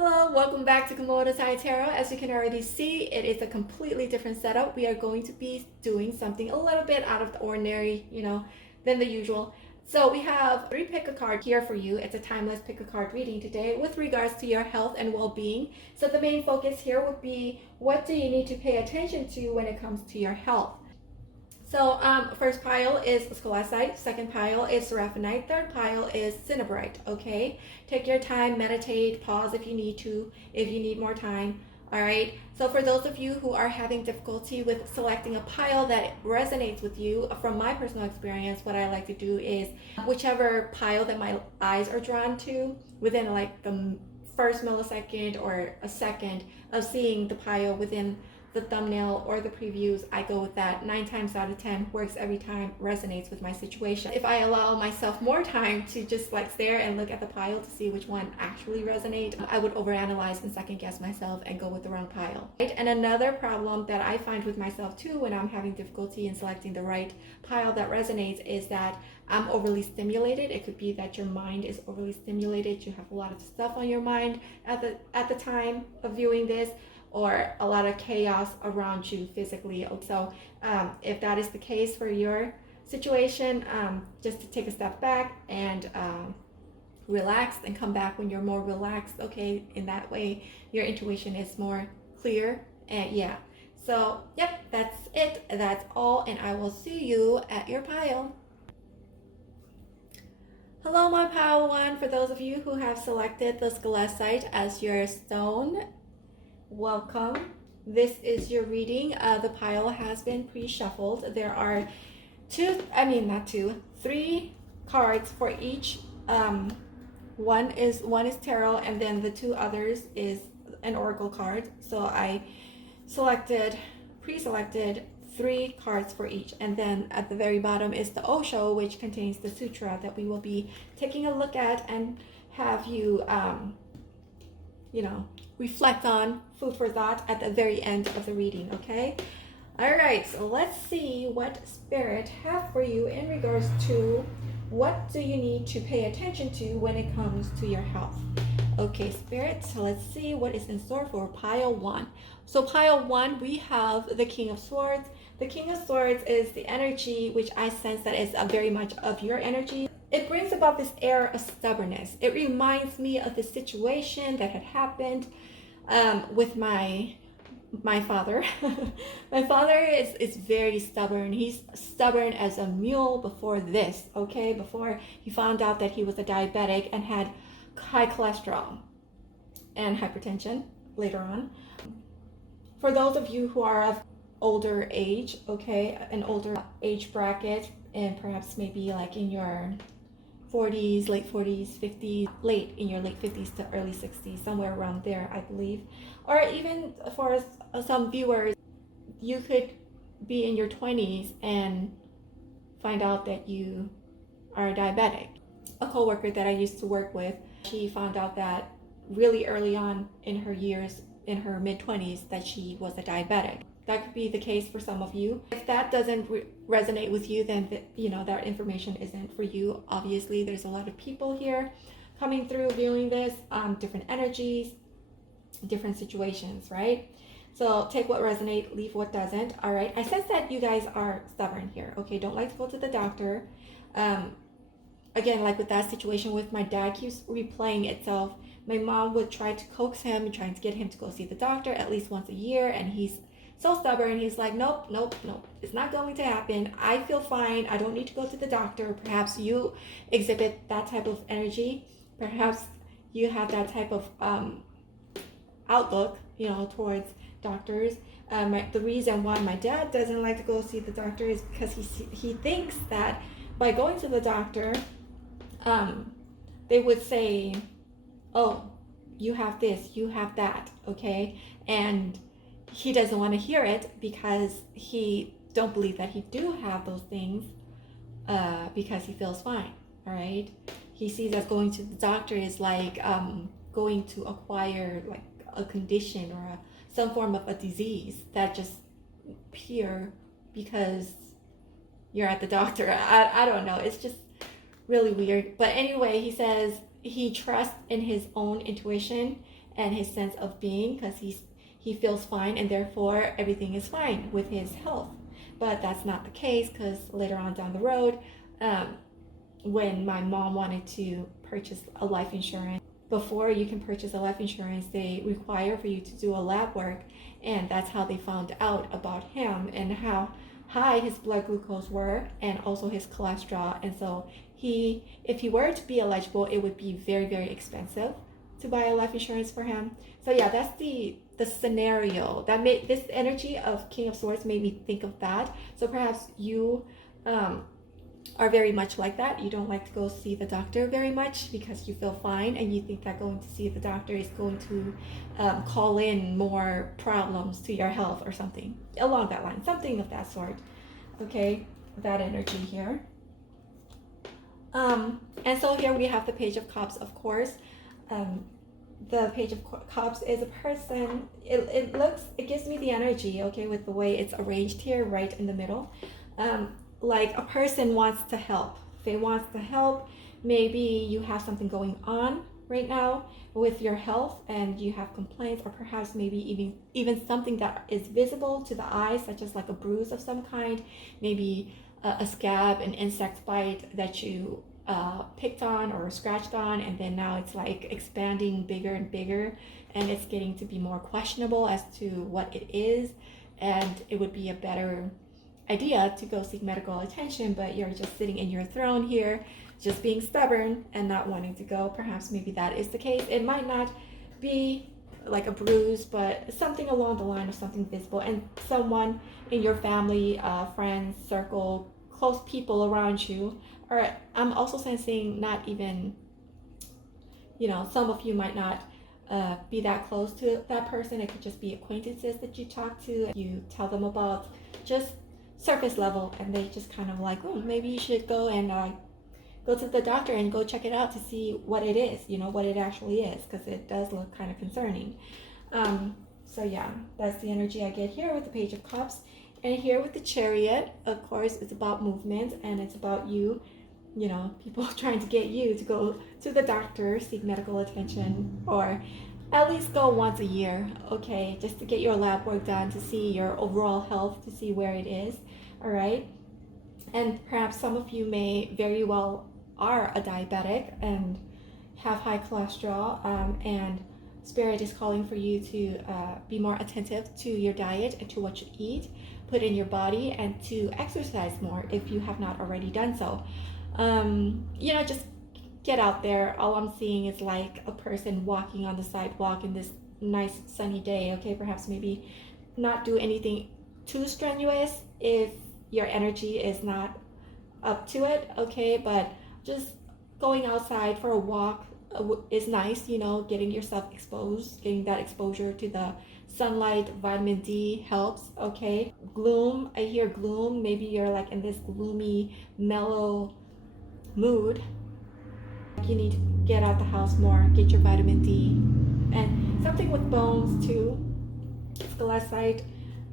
Hello, welcome back to Komodo Sai Tarot. As you can already see, it is a completely different setup. We are going to be doing something a little bit out of the ordinary, than the usual. So we have three pick a card here for you. It's a timeless pick a card reading today with regards to your health and well-being. So the main focus here would be, what do you need to pay attention to when it comes to your health? So first pile is scolecite, second pile is seraphinite, third pile is cinnabarite, okay? Take your time, meditate, pause if you need to, if you need more time, all right? So for those of you who are having difficulty with selecting a pile that resonates with you, from my personal experience, what I like to do is whichever pile that my eyes are drawn to, within like the first millisecond or a second of seeing the pile within the thumbnail or the previews, I go with that. 9 times out of 10 works every time, resonates with my situation. If I allow myself more time to just like stare and look at the pile to see which one actually resonates, I would overanalyze and second guess myself and go with the wrong pile. Right? And another problem that I find with myself too when I'm having difficulty in selecting the right pile that resonates is that I'm overly stimulated. It could be that your mind is overly stimulated. You have a lot of stuff on your mind at the time of viewing this, or a lot of chaos around you physically. So if that is the case for your situation, just to take a step back and relax and come back when you're more relaxed. Okay, in that way your intuition is more clear. And yeah, so yep, that's it, that's all, and I will see you at your pile. Hello, my pile one. For those of you who have selected the scolecite as your stone, welcome. This is your reading. The pile has been pre-shuffled. There are three cards for each. One is tarot, and then the two others is an oracle card. So I pre-selected 3 cards for each, and then at the very bottom is the Osho, which contains the sutra that we will be taking a look at and have you reflect on, food for thought at the very end of the reading. Okay, all right, so let's see what Spirit have for you in regards to what do you need to pay attention to when it comes to your health. Okay, Spirit, so let's see what is in store for pile 1. So pile 1, we have the King of Swords. The King of Swords is the energy which I sense that is very much of your energy. It brings about this air of stubbornness. It reminds me of the situation that had happened with my father. My father is very stubborn. He's stubborn as a mule before this, okay? Before he found out that he was a diabetic and had high cholesterol and hypertension later on. For those of you who are of older age, okay, an older age bracket, and perhaps maybe like in your 40s, late 40s, 50s, late in your late 50s to early 60s, somewhere around there, I believe. Or even for some viewers, you could be in your 20s and find out that you are diabetic. A coworker that I used to work with, she found out that really early on in her years, in her mid-20s, that she was a diabetic. That could be the case for some of you. If that doesn't resonate with you, then that information isn't for you. Obviously, there's a lot of people here coming through viewing this, different energies, different situations, right? So take what resonates, leave what doesn't. All right, I sense that you guys are stubborn here. Okay, don't like to go to the doctor. Again, like with that situation with my dad, keeps replaying itself. My mom would try to coax him, trying to get him to go see the doctor at least once a year, and he's so stubborn. He's like, nope, it's not going to happen. I feel fine. I don't need to go to the doctor. Perhaps you exhibit that type of energy. Perhaps you have that type of outlook, towards doctors. The reason why my dad doesn't like to go see the doctor is because he thinks that by going to the doctor, they would say, oh, you have this, you have that, okay? And he doesn't want to hear it because he don't believe that he do have those things, because he feels fine. All right, he sees that going to the doctor is like going to acquire like a condition or some form of a disease that just appear because you're at the doctor. I don't know, it's just really weird. But anyway, he says he trusts in his own intuition and his sense of being, because he feels fine and therefore everything is fine with his health. But that's not the case, because later on down the road, when my mom wanted to purchase a life insurance, before you can purchase a life insurance, they require for you to do a lab work, and that's how they found out about him and how high his blood glucose were and also his cholesterol. And so if he were to be eligible, it would be very, very expensive to buy a life insurance for him. So yeah, that's the scenario that made this energy of King of Swords made me think of that. So perhaps you are very much like that. You don't like to go see the doctor very much because you feel fine, and you think that going to see the doctor is going to call in more problems to your health or something along that line, something of that sort. Okay, that energy here. And so here we have the Page of Cups, of course. The Page of Cups is a person. It gives me the energy, okay, with the way it's arranged here, right in the middle. Like a person wants to help. They want to help. Maybe you have something going on right now with your health and you have complaints, or perhaps maybe even something that is visible to the eye, such as like a bruise of some kind, maybe a scab, an insect bite that you picked on or scratched on, and then now it's like expanding bigger and bigger, and it's getting to be more questionable as to what it is, and it would be a better idea to go seek medical attention, but you're just sitting in your throne here, just being stubborn and not wanting to go. Perhaps maybe that is the case. It might not be like a bruise, but something along the line of something visible, and someone in your family, friends, circle, close people around you. Or I'm also sensing not even, some of you might not be that close to that person. It could just be acquaintances that you talk to. You tell them about just surface level, and they just kind of like, maybe you should go and go to the doctor and go check it out to see what it is, what it actually is, because it does look kind of concerning. So yeah, that's the energy I get here with the Page of Cups. And here with the Chariot, of course, it's about movement, and it's about you, people trying to get you to go to the doctor, seek medical attention, or at least go once a year, okay, just to get your lab work done, to see your overall health, to see where it is, all right? And perhaps some of you may very well are a diabetic and have high cholesterol, and Spirit is calling for you to be more attentive to your diet and to what you eat, put in your body, and to exercise more if you have not already done so. Just get out there. All I'm seeing is like a person walking on the sidewalk in this nice sunny day, okay? Perhaps maybe not do anything too strenuous if your energy is not up to it, okay? But just going outside for a walk is nice, getting yourself exposed, getting that exposure to the sunlight, vitamin D helps, okay? Gloom, I hear gloom. Maybe you're like in this gloomy, mellow mood. You need to get out the house more, get your vitamin D. And something with bones too. Skelecite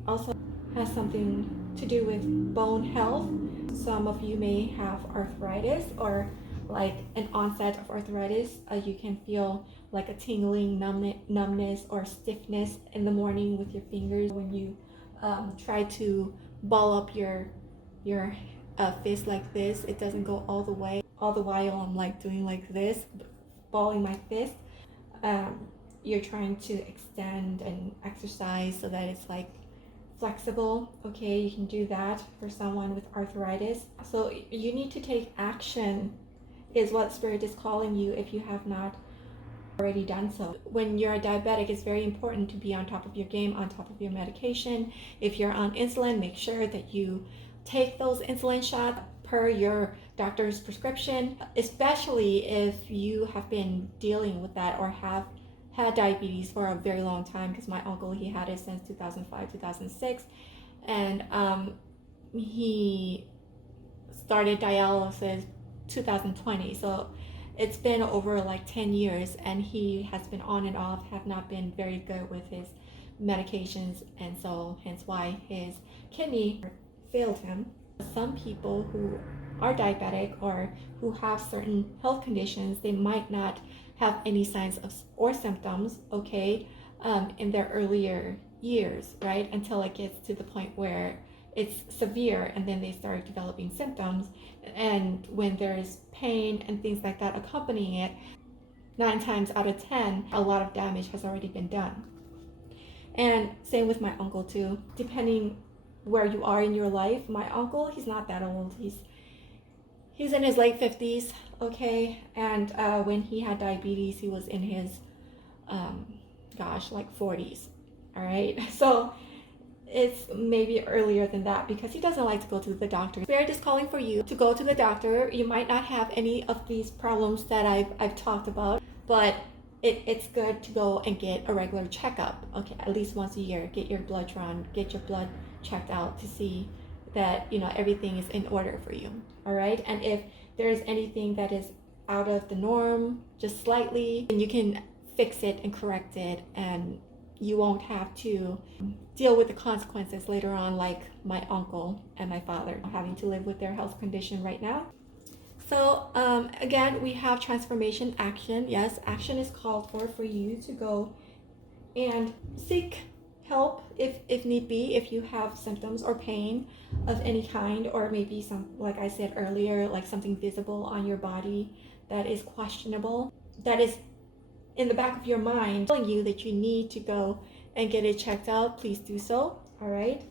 also has something to do with bone health. Some of you may have arthritis, or like an onset of arthritis. You can feel like a tingling, numbness or stiffness in the morning with your fingers when you try to ball up your fist like this. It doesn't go all the way. All the while I'm like doing like this, balling my fist. You're trying to extend and exercise so that it's like flexible, okay? You can do that for someone with arthritis. So you need to take action is what Spirit is calling you if you have not already done so. When you're a diabetic, it's very important to be on top of your game, on top of your medication. If you're on insulin, make sure that you take those insulin shots per your doctor's prescription, especially if you have been dealing with that or have had diabetes for a very long time, because my uncle, he had it since 2005, 2006, and he started dialysis 2020, so it's been over like 10 years, and he has been on and off, have not been very good with his medications, and so hence why his kidney failed him. Some people who are diabetic or who have certain health conditions, they might not have any signs of or symptoms, okay, in their earlier years, right? Until it gets to the point where it's severe and then they start developing symptoms. And when there's pain and things like that accompanying it, 9 times out of 10, a lot of damage has already been done. And same with my uncle too. Depending where you are in your life, my uncle, he's not that old. He's in his late 50s, okay? And when he had diabetes, he was in his, like 40s, all right? So it's maybe earlier than that because he doesn't like to go to the doctor. Spirit is calling for you to go to the doctor. You might not have any of these problems that I've talked about, but it's good to go and get a regular checkup, okay, at least once a year. Get your blood drawn, get your blood checked out to see that, you know, everything is in order for you, all right? And if there's anything that is out of the norm, just slightly, then you can fix it and correct it, and you won't have to deal with the consequences later on, like my uncle and my father having to live with their health condition right now. So again, we have transformation action. Yes, action is called for you to go and seek help if need be, if you have symptoms or pain of any kind, or maybe some, like I said earlier, like something visible on your body that is questionable, that is in the back of your mind telling you that you need to go and get it checked out. Please do so, all right?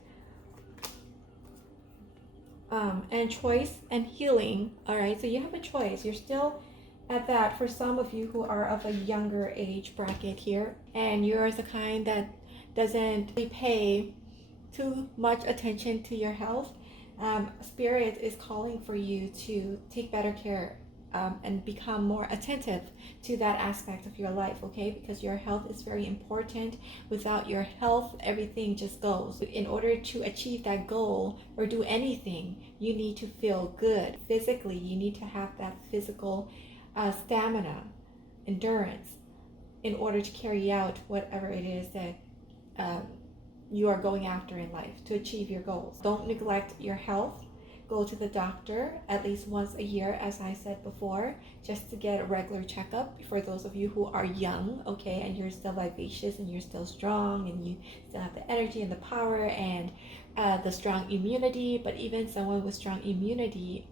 And choice and healing, all right? So you have a choice. You're still at that for some of you who are of a younger age bracket here, and you're the kind that doesn't really pay too much attention to your health. Spirit is calling for you to take better care and become more attentive to that aspect of your life, okay? Because your health is very important. Without your health, everything just goes. In order to achieve that goal or do anything, you need to feel good physically. You need to have that physical stamina, endurance, in order to carry out whatever it is that you are going after in life to achieve your goals. Don't neglect your health. Go to the doctor at least once a year, as I said before, just to get a regular checkup for those of you who are young, okay, and you're still vivacious and you're still strong and you still have the energy and the power and the strong immunity. But even someone with strong immunity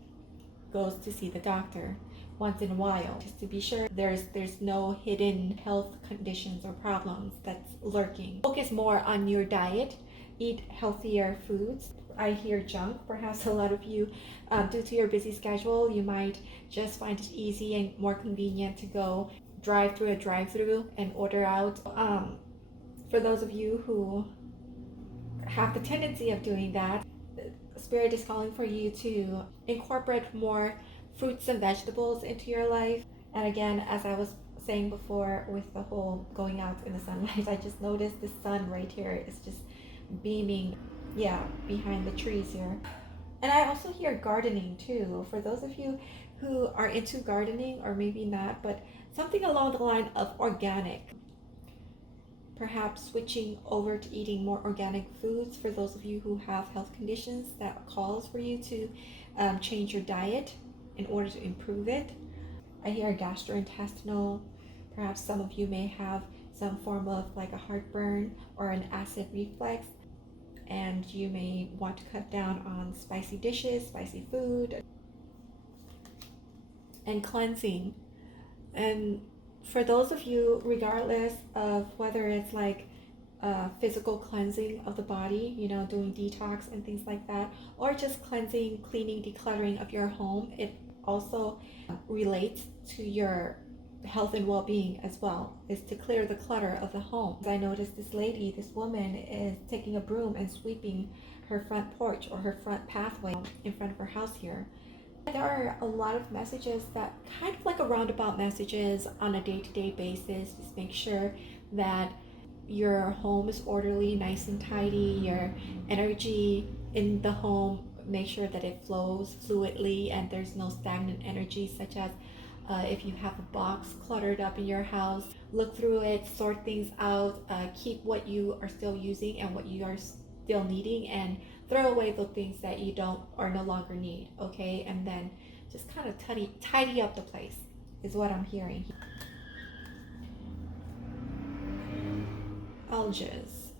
goes to see the doctor once in a while, just to be sure there's no hidden health conditions or problems that's lurking. Focus more on your diet. Eat healthier foods. I hear junk. Perhaps a lot of you, due to your busy schedule, you might just find it easy and more convenient to go drive through a drive-through and order out. For those of you who have the tendency of doing that, Spirit is calling for you to incorporate more fruits and vegetables into your life. And again, as I was saying before with the whole going out in the sunlight, I just noticed the sun right here is just beaming, behind the trees here. And I also hear gardening too. For those of you who are into gardening, or maybe not, but something along the line of organic. Perhaps switching over to eating more organic foods for those of you who have health conditions that calls for you to change your diet in order to improve it. I hear gastrointestinal. Perhaps some of you may have some form of like a heartburn or an acid reflux, and you may want to cut down on spicy dishes, spicy food, and cleansing. And for those of you, regardless of whether it's like physical cleansing of the body, you know, doing detox and things like that, or just cleansing, cleaning, decluttering of your home, it also relates to your health and well-being as well, is to clear the clutter of the home. I noticed this woman is taking a broom and sweeping her front porch or her front pathway in front of her house here. There are a lot of messages that kind of like a roundabout messages on a day-to-day basis. Just make sure that your home is orderly, nice and tidy, your energy in the home, make sure that it flows fluidly and there's no stagnant energy, such as if you have a box cluttered up in your house, look through it, sort things out, keep what you are still using and what you are still needing, and throw away the things that you don't or no longer need, okay? And then just kind of tidy up the place is what I'm hearing. algaes.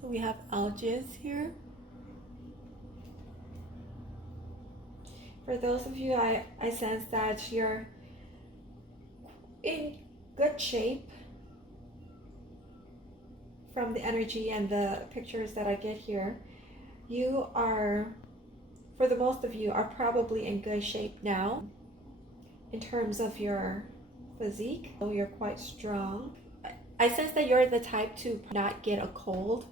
So we have algaes here. For those of you, I sense that you're in good shape from the energy and the pictures that I get here. You are, for the most of you, are probably in good shape now in terms of your physique. So you're quite strong. I sense that you're the type to not get a cold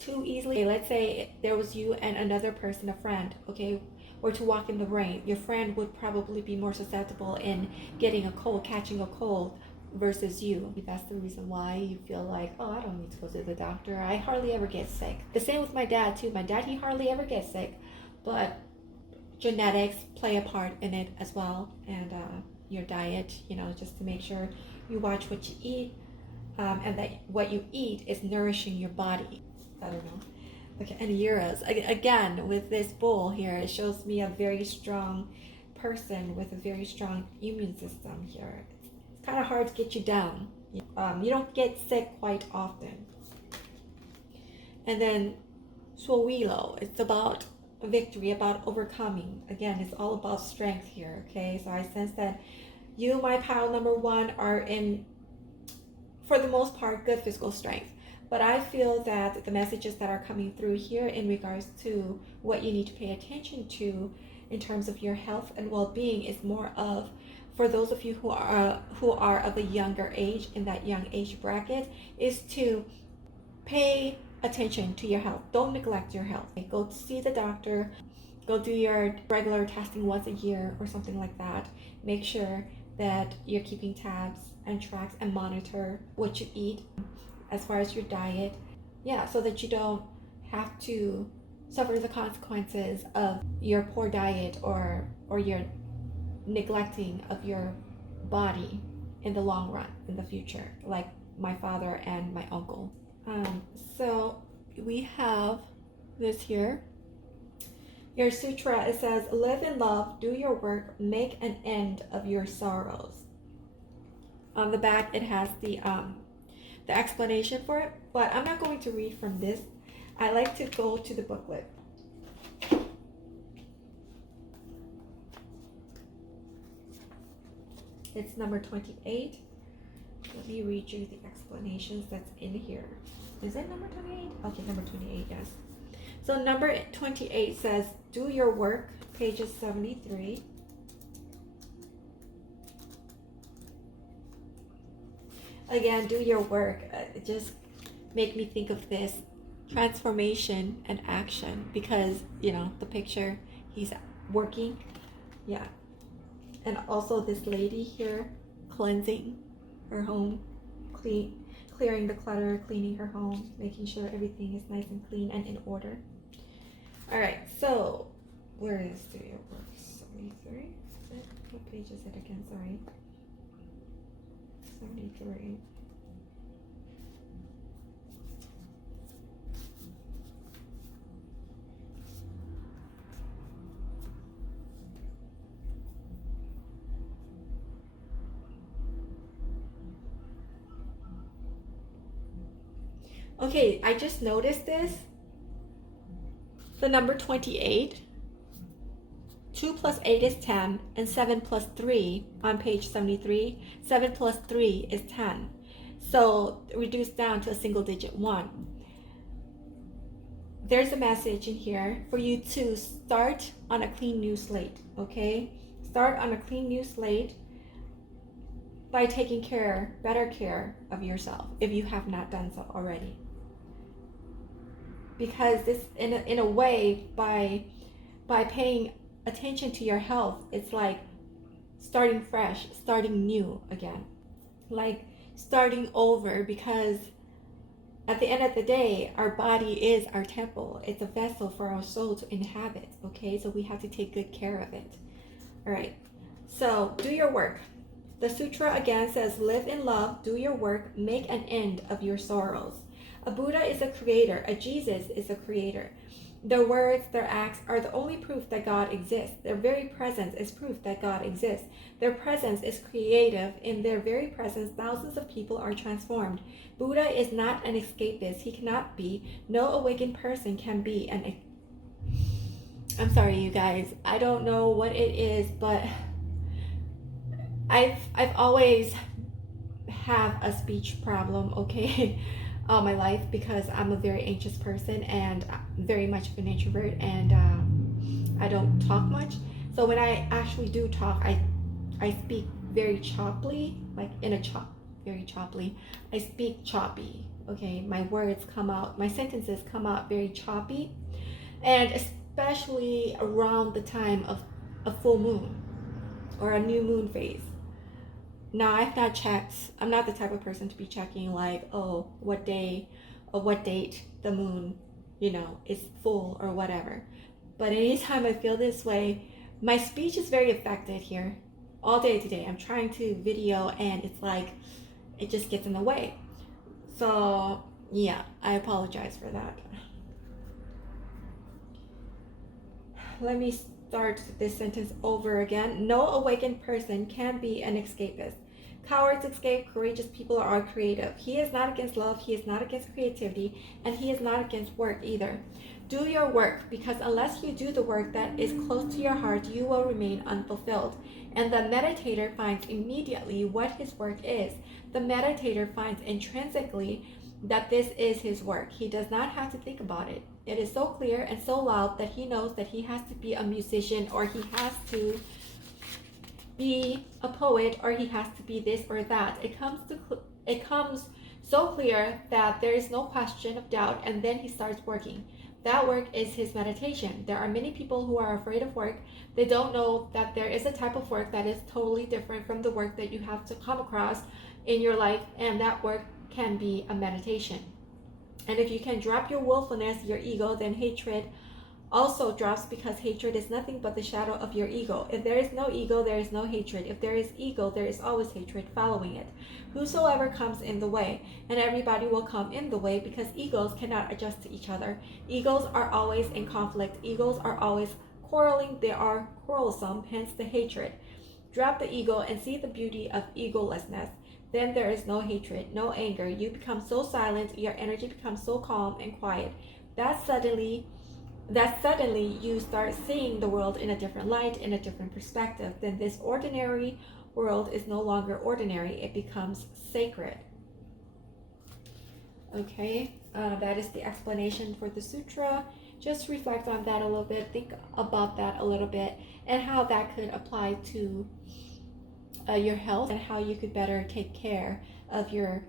too easily. Let's say there was you and another person, a friend, okay, or to walk in the rain. Your friend would probably be more susceptible in getting a cold, catching a cold, versus you. That's the reason why you feel like, oh, I don't need to go to the doctor. I hardly ever get sick. The same with my dad too. My dad, he hardly ever gets sick, but genetics play a part in it as well, and your diet, just to make sure you watch what you eat, and that what you eat is nourishing your body. I don't know. Okay, and Euros. Again, with this bull here, it shows me a very strong person with a very strong immune system here. It's kind of hard to get you down. You don't get sick quite often. And then Suawilo, it's about victory, about overcoming. Again, it's all about strength here, okay? So I sense that you, my pile number one, are in, for the most part, good physical strength. But I feel that the messages that are coming through here in regards to what you need to pay attention to in terms of your health and well-being is more of, for those of you who are of a younger age, in that young age bracket, is to pay attention to your health. Don't neglect your health. Go see the doctor. Go do your regular testing once a year or something like that. Make sure that you're keeping tabs and tracks and monitor what you eat as far as your diet. Yeah, so that you don't have to suffer the consequences of your poor diet or your neglecting of your body in the long run, in the future, like my father and my uncle. So we have this here. Your sutra, it says, live in love, do your work, make an end of your sorrows. On the back, it has the explanation for it, but I'm not going to read from this. I like to go to the booklet. It's number 28. Let me read you the explanations that's in here. Is it number 28? Okay, number 28, yes. So number 28 says, do your work, pages 73. Again, do your work. Just make me think of this transformation and action, because, the picture, he's working. Yeah. And also this lady here cleansing her home, clearing the clutter, cleaning her home, making sure everything is nice and clean and in order. All right, so where is do your work? 73? What page is it again? Sorry. 73. Okay, I just noticed this. The number 28. 2 plus 8 is 10, and 7 plus 3 on page 73. 7 plus 3 is 10. So reduced down to a single digit 1. There's a message in here for you to start on a clean new slate, okay? Start on a clean new slate by taking better care of yourself if you have not done so already. Because this, in a way, by paying attention to your health, it's like starting fresh, starting new again, like starting over, because at the end of the day, our body is our temple. It's a vessel for our soul to inhabit, okay? So we have to take good care of it. All right, so do your work. The sutra again says, live in love, do your work, make an end of your sorrows. A Buddha is a creator, a Jesus is a creator. Their words, their acts are the only proof that God exists. Their very presence is proof that God exists. Their presence is creative. In their very presence, thousands of people are transformed. Buddha is not an escapist. He cannot be. No awakened person can be I'm sorry, you guys. I don't know what it is, but I've always have a speech problem, okay, all my life, because I'm a very anxious person and very much of an introvert, and I don't talk much. So when I actually do talk, I speak very choppily, like very choppily. I speak choppy, okay? My words come out, my sentences come out very choppy, and especially around the time of a full moon or a new moon phase. Now, I've not checked. I'm not the type of person to be checking like, oh, what day or what date the moon, is full or whatever. But anytime I feel this way, my speech is very affected here. All day today, I'm trying to video and it's like, it just gets in the way. So, yeah, I apologize for that. Let me start this sentence over again. No awakened person can be an escapist. Cowards escape, courageous people are creative. He is not against love, he is not against creativity, and he is not against work either. Do your work, because unless you do the work that is close to your heart, you will remain unfulfilled. And the meditator finds immediately what his work is. The meditator finds intrinsically that this is his work. He does not have to think about it. It is so clear and so loud that he knows that he has to be a musician, or he has to be a poet, or he has to be this or that. It comes so clear that there is no question of doubt, and then he starts working. That work is his meditation. There are many people who are afraid of work. They don't know that there is a type of work that is totally different from the work that you have to come across in your life, and that work can be a meditation. And if you can drop your willfulness, your ego, then hatred also drops, because hatred is nothing but the shadow of your ego. If there is no ego, there is no hatred. If there is ego, there is always hatred following it. Whosoever comes in the way, and everybody will come in the way, because egos cannot adjust to each other. Egos are always in conflict. Egos are always quarreling. They are quarrelsome, hence the hatred. Drop the ego and see the beauty of egolessness. Then there is no hatred, no anger. You become so silent, your energy becomes so calm and quiet. That suddenly you start seeing the world in a different light, in a different perspective. Then this ordinary world is no longer ordinary. It becomes sacred. Okay, that is the explanation for the sutra. Just reflect on that a little bit. Think about that a little bit, and how that could apply to your health, and how you could better take care of your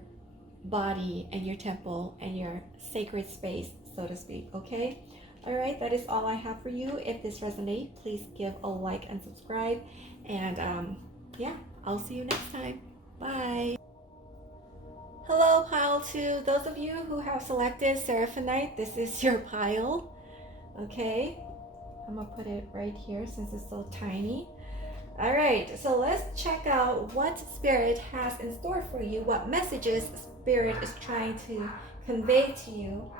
body and your temple and your sacred space, so to speak. Okay, all right, that is all I have for you. If this resonates, please give a like and subscribe, and yeah, I'll see you next time. Bye. Hello, pile 2. Those of you who have selected Seraphonite, this is your pile. Okay, I'm gonna put it right here since it's so tiny. All right, so let's check out what Spirit has in store for you, what messages Spirit is trying to convey to you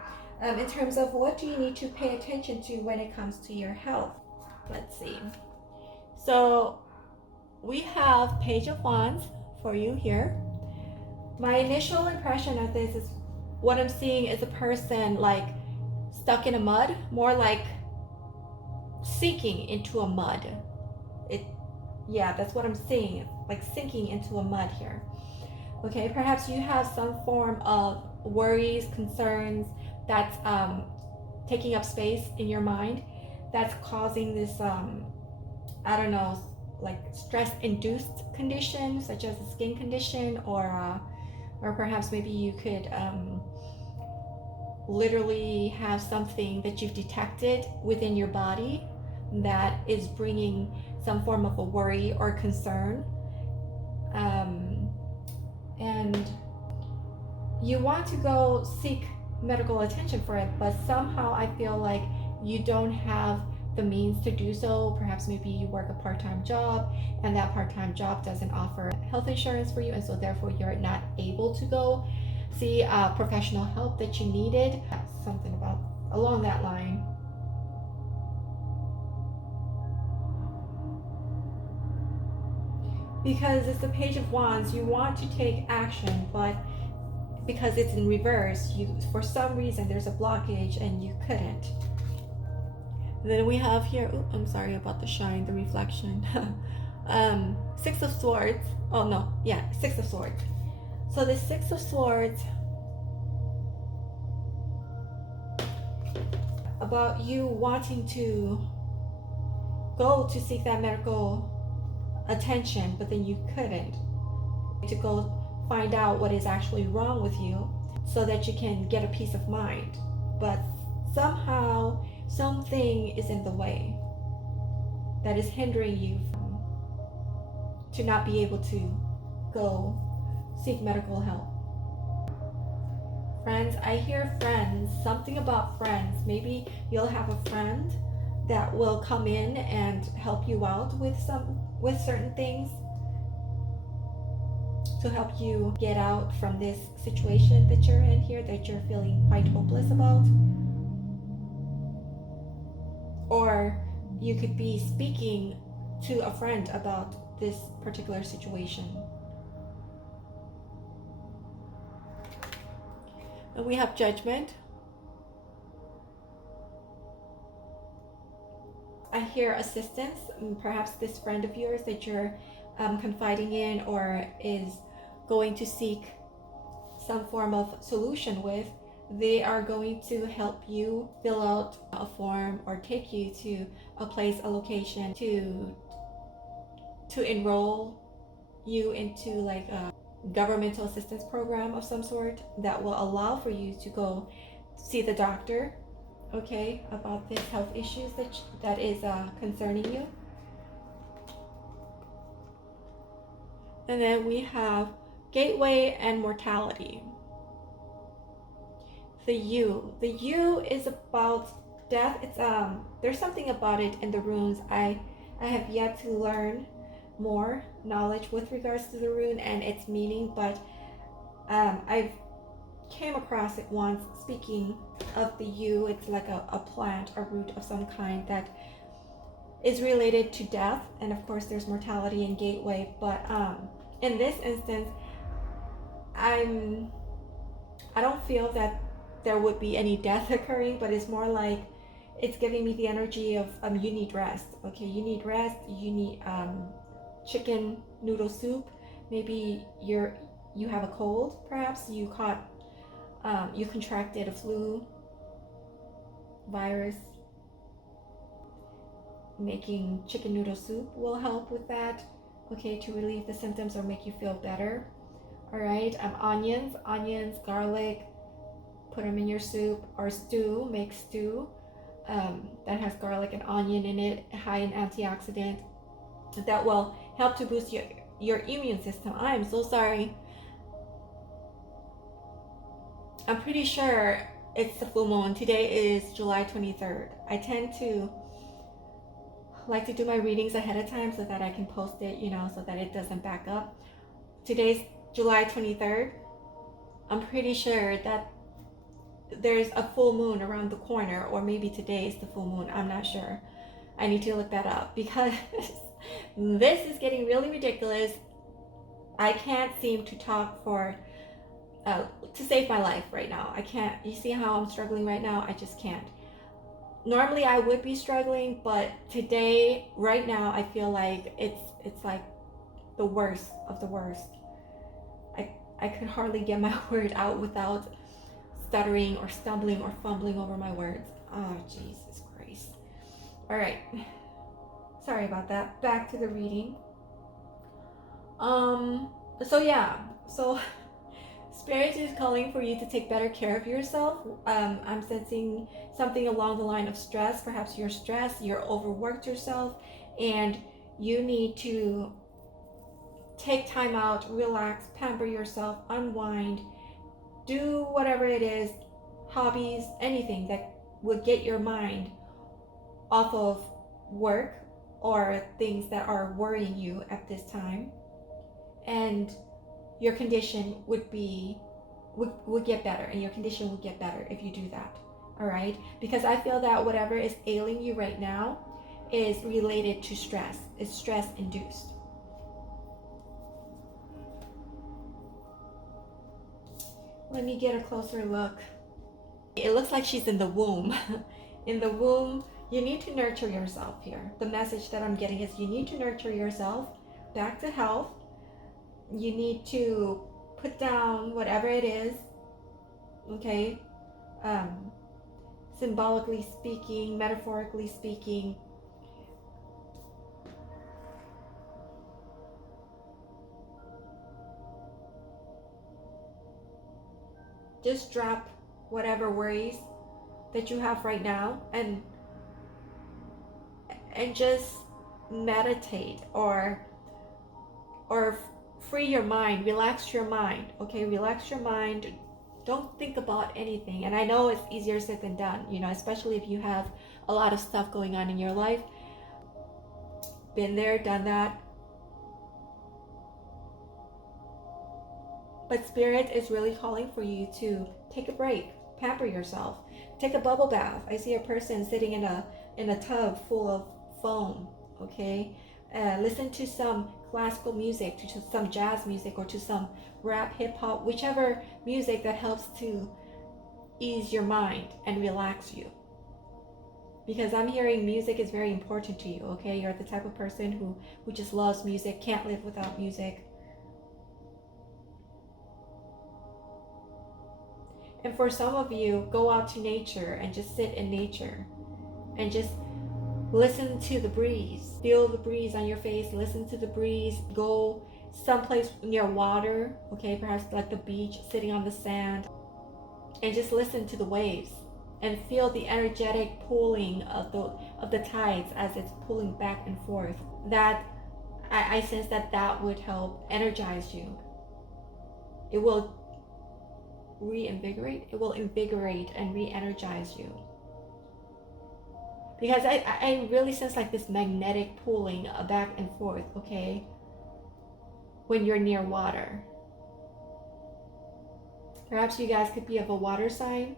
in terms of what do you need to pay attention to when it comes to your health. Let's see. So we have Page of Wands for you here. My initial impression of this is, what I'm seeing is a person like stuck in a mud, more like sinking into a mud. Yeah, that's what I'm seeing, like sinking into a mud here. Okay, perhaps you have some form of worries, concerns that's taking up space in your mind, that's causing this, I don't know, like stress-induced condition, such as a skin condition, or perhaps maybe you could literally have something that you've detected within your body that is bringing some form of a worry or concern, and you want to go seek medical attention for it, but somehow I feel like you don't have the means to do so. Perhaps maybe you work a part-time job, and that part-time job doesn't offer health insurance for you, and so therefore you're not able to go see professional help that you needed. Something about along that line. because it's the Page of Wands. You want to take action, but because it's in reverse, you, for some reason, there's a blockage and you couldn't. Then we have here, oh, I'm sorry about the shine, the reflection. Six of Swords. Oh no, yeah, Six of Swords. So the Six of Swords, about you wanting to go to seek that medical attention, but then you couldn't, to go find out what is actually wrong with you so that you can get a peace of mind. But somehow something is in the way that is hindering you to not be able to go seek medical help. Friends, I hear friends, something about friends. Maybe you'll have a friend that will come in and help you out with certain things to help you get out from this situation that you're in here, that you're feeling quite hopeless about. Or you could be speaking to a friend about this particular situation. And we have Judgment. I hear assistance. Perhaps this friend of yours that you're confiding in or is going to seek some form of solution with, they are going to help you fill out a form or take you to a place, a location to enroll you into like a governmental assistance program of some sort that will allow for you to go see the doctor, okay, about this health issues that is concerning you. And then we have Gateway and Mortality. The U is about death. It's there's something about it in the runes. I have yet to learn more knowledge with regards to the rune and its meaning, but I've came across it once. Speaking of the U, it's like a plant, a root of some kind that is related to death, and of course there's mortality and gateway, but in this instance I don't feel that there would be any death occurring, but it's more like it's giving me the energy of you need rest. Okay, you need rest, you need chicken noodle soup. Maybe you have a cold, perhaps you contracted a flu virus. Making chicken noodle soup will help with that, okay, to relieve the symptoms or make you feel better. All right, onions, garlic, put them in your soup or stew. Make stew that has garlic and onion in it, high in antioxidant, that will help to boost your immune system. I am so sorry. I'm pretty sure it's the full moon. Today is July 23rd. I tend to like to do my readings ahead of time so that I can post it, so that it doesn't back up. Today's July 23rd. I'm pretty sure that there's a full moon around the corner, or maybe today is the full moon. I'm not sure. I need to look that up because this is getting really ridiculous. I can't seem to talk to save my life right now. I can't. You see how I'm struggling right now? I just can't. Normally I would be struggling, but today, right now, I feel like it's like the worst of the worst. I could hardly get my word out without stuttering or stumbling or fumbling over my words. Oh, Jesus Christ. All right. Sorry about that. Back to the reading. So Spirit is calling for you to take better care of yourself. I'm sensing something along the line of stress. Perhaps you're stressed, you're overworked yourself, and you need to take time out, relax, pamper yourself, unwind, do whatever it is, hobbies, anything that would get your mind off of work or things that are worrying you at this time. And your condition would get better, and your condition would get better if you do that. All right, because I feel that whatever is ailing you right now is related to stress. It's stress induced. Let me get a closer look. It looks like she's in the womb. In the womb, you need to nurture yourself here. The message that I'm getting is you need to nurture yourself back to health. You need to put down whatever it is, okay? Symbolically speaking, metaphorically speaking. Just drop whatever worries that you have right now and just meditate or free your mind, relax your mind, okay? Relax your mind. Don't think about anything. And I know it's easier said than done, you know, especially if you have a lot of stuff going on in your life. Been there, done that. But Spirit is really calling for you to take a break, pamper yourself, take a bubble bath. I see a person sitting in a tub full of foam, okay? Listen to some classical music, to some jazz music, or to some rap, hip hop, whichever music that helps to ease your mind and relax you. Because I'm hearing music is very important to you, okay? You're the type of person who just loves music, can't live without music. And for some of you, go out to nature and just sit in nature and just listen to the breeze. Feel the breeze on your face, listen to the breeze. Go someplace near water, okay, perhaps like the beach, sitting on the sand, and just listen to the waves and feel the energetic pulling of the tides as it's pulling back and forth. That I sense that would help energize you. It will reinvigorate, it will invigorate and re-energize you. Because I really sense like this magnetic pulling back and forth, okay, when you're near water. Perhaps you guys could be of a water sign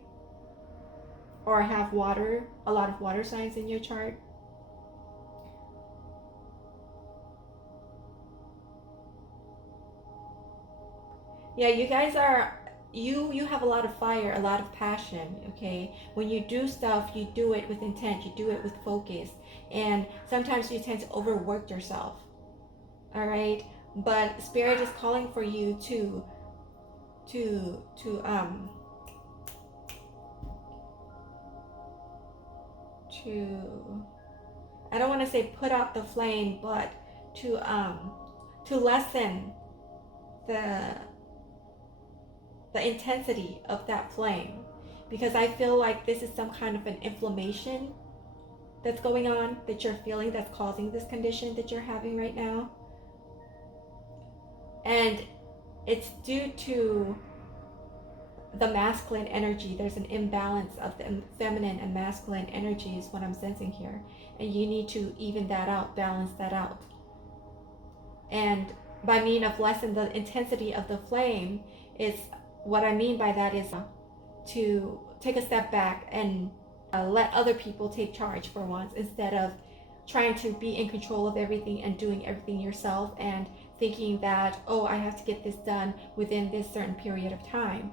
or have water, a lot of water signs in your chart. Yeah, you guys are, you have a lot of fire, a lot of passion, okay? When you do stuff, you do it with intent, you do it with focus. And sometimes you tend to overwork yourself, all right? But Spirit is calling for you to I don't want to say put out the flame, but to lessen the intensity of that flame, because I feel like this is some kind of an inflammation that's going on, that you're feeling, that's causing this condition that you're having right now. And it's due to the masculine energy. There's an imbalance of the feminine and masculine energy is what I'm sensing here. And you need to even that out, balance that out. And by mean of lessen the intensity of the flame, is what I mean by that is to take a step back and let other people take charge for once, instead of trying to be in control of everything and doing everything yourself and thinking that, oh, I have to get this done within this certain period of time.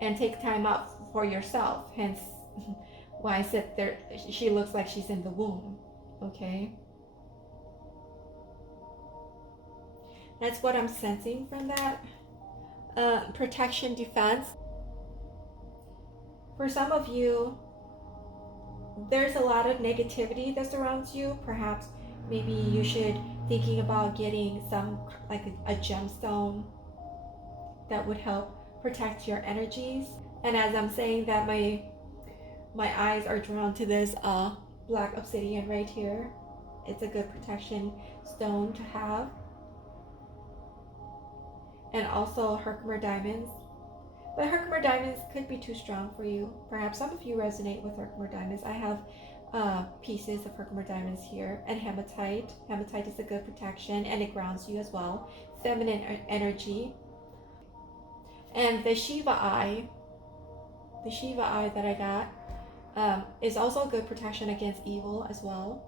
And take time out for yourself, hence why I said there, she looks like she's in the womb, okay? That's what I'm sensing from that. Protection, defense. For some of you, there's a lot of negativity that surrounds you. Perhaps maybe you should thinking about getting some like a gemstone that would help protect your energies. And as I'm saying that, my eyes are drawn to this black obsidian right here. It's a good protection stone to have. And also Herkimer diamonds. But Herkimer diamonds could be too strong for you. Perhaps some of you resonate with Herkimer diamonds. I have pieces of Herkimer diamonds here. And hematite. Hematite is a good protection and it grounds you as well. Feminine energy. And the Shiva eye that I got is also a good protection against evil as well.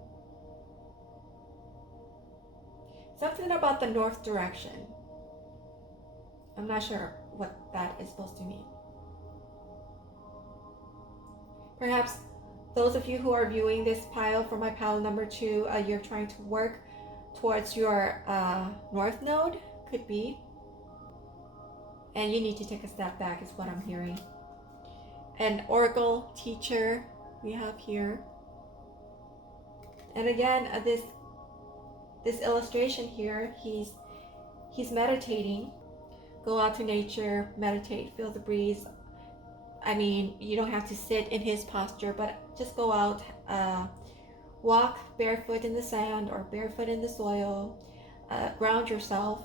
Something about the north direction. I'm not sure what that is supposed to mean. Perhaps those of you who are viewing this pile for my pile number 2, you're trying to work towards your North Node, could be. And you need to take a step back is what I'm hearing. An Oracle teacher we have here. And again, this illustration here, he's meditating. Go out to nature, meditate, feel the breeze. I mean, you don't have to sit in his posture, but just go out, walk barefoot in the sand or barefoot in the soil, ground yourself,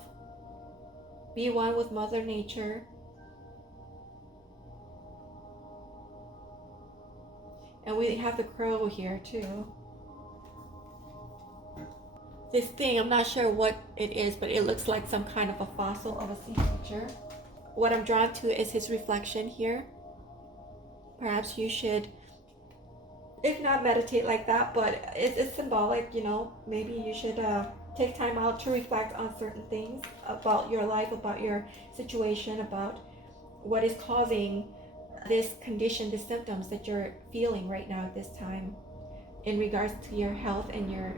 be one with Mother Nature. And we have the crow here too. This thing, I'm not sure what it is, but it looks like some kind of a fossil of a sea creature. What I'm drawn to is his reflection here. Perhaps you should, if not meditate like that, but it's symbolic, you know, maybe you should take time out to reflect on certain things about your life, about your situation, about what is causing this condition, the symptoms that you're feeling right now at this time in regards to your health and your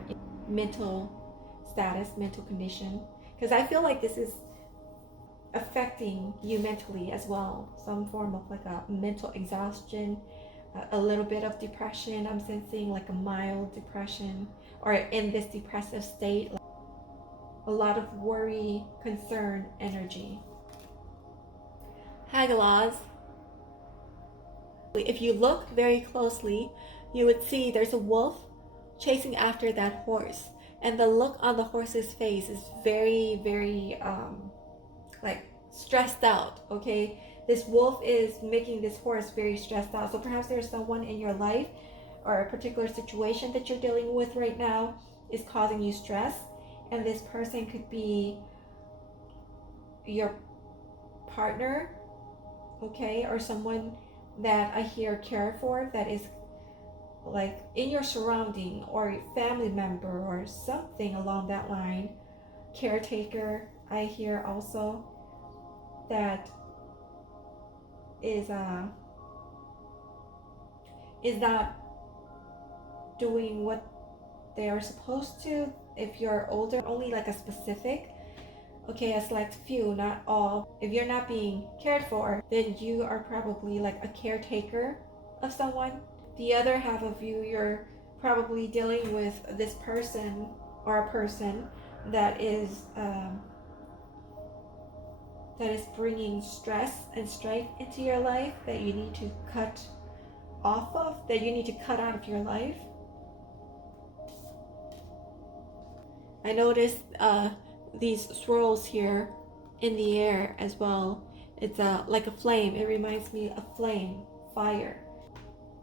mental status, mental condition. Because I feel like this is affecting you mentally as well. Some form of like a mental exhaustion, a little bit of depression. I'm sensing like a mild depression, or in this depressive state, like a lot of worry, concern, energy. Hagalaz. If you look very closely, you would see there's a wolf chasing after that horse, and the look on the horse's face is very, very like stressed out. Okay, this wolf is making this horse very stressed out. So perhaps there's someone in your life or a particular situation that you're dealing with right now is causing you stress, and this person could be your partner, okay, or someone that I hear care for, that is like in your surrounding, or a family member or something along that line. Caretaker, I hear also, that is not doing what they are supposed to. If you're older, only like a specific, okay, a select few, not all. If you're not being cared for, then you are probably like a caretaker of someone. The other half of you, you're probably dealing with this person or a person that is bringing stress and strife into your life, that you need to cut off of, that you need to cut out of your life. I noticed these swirls here in the air as well. It's like a flame. It reminds me of flame, fire.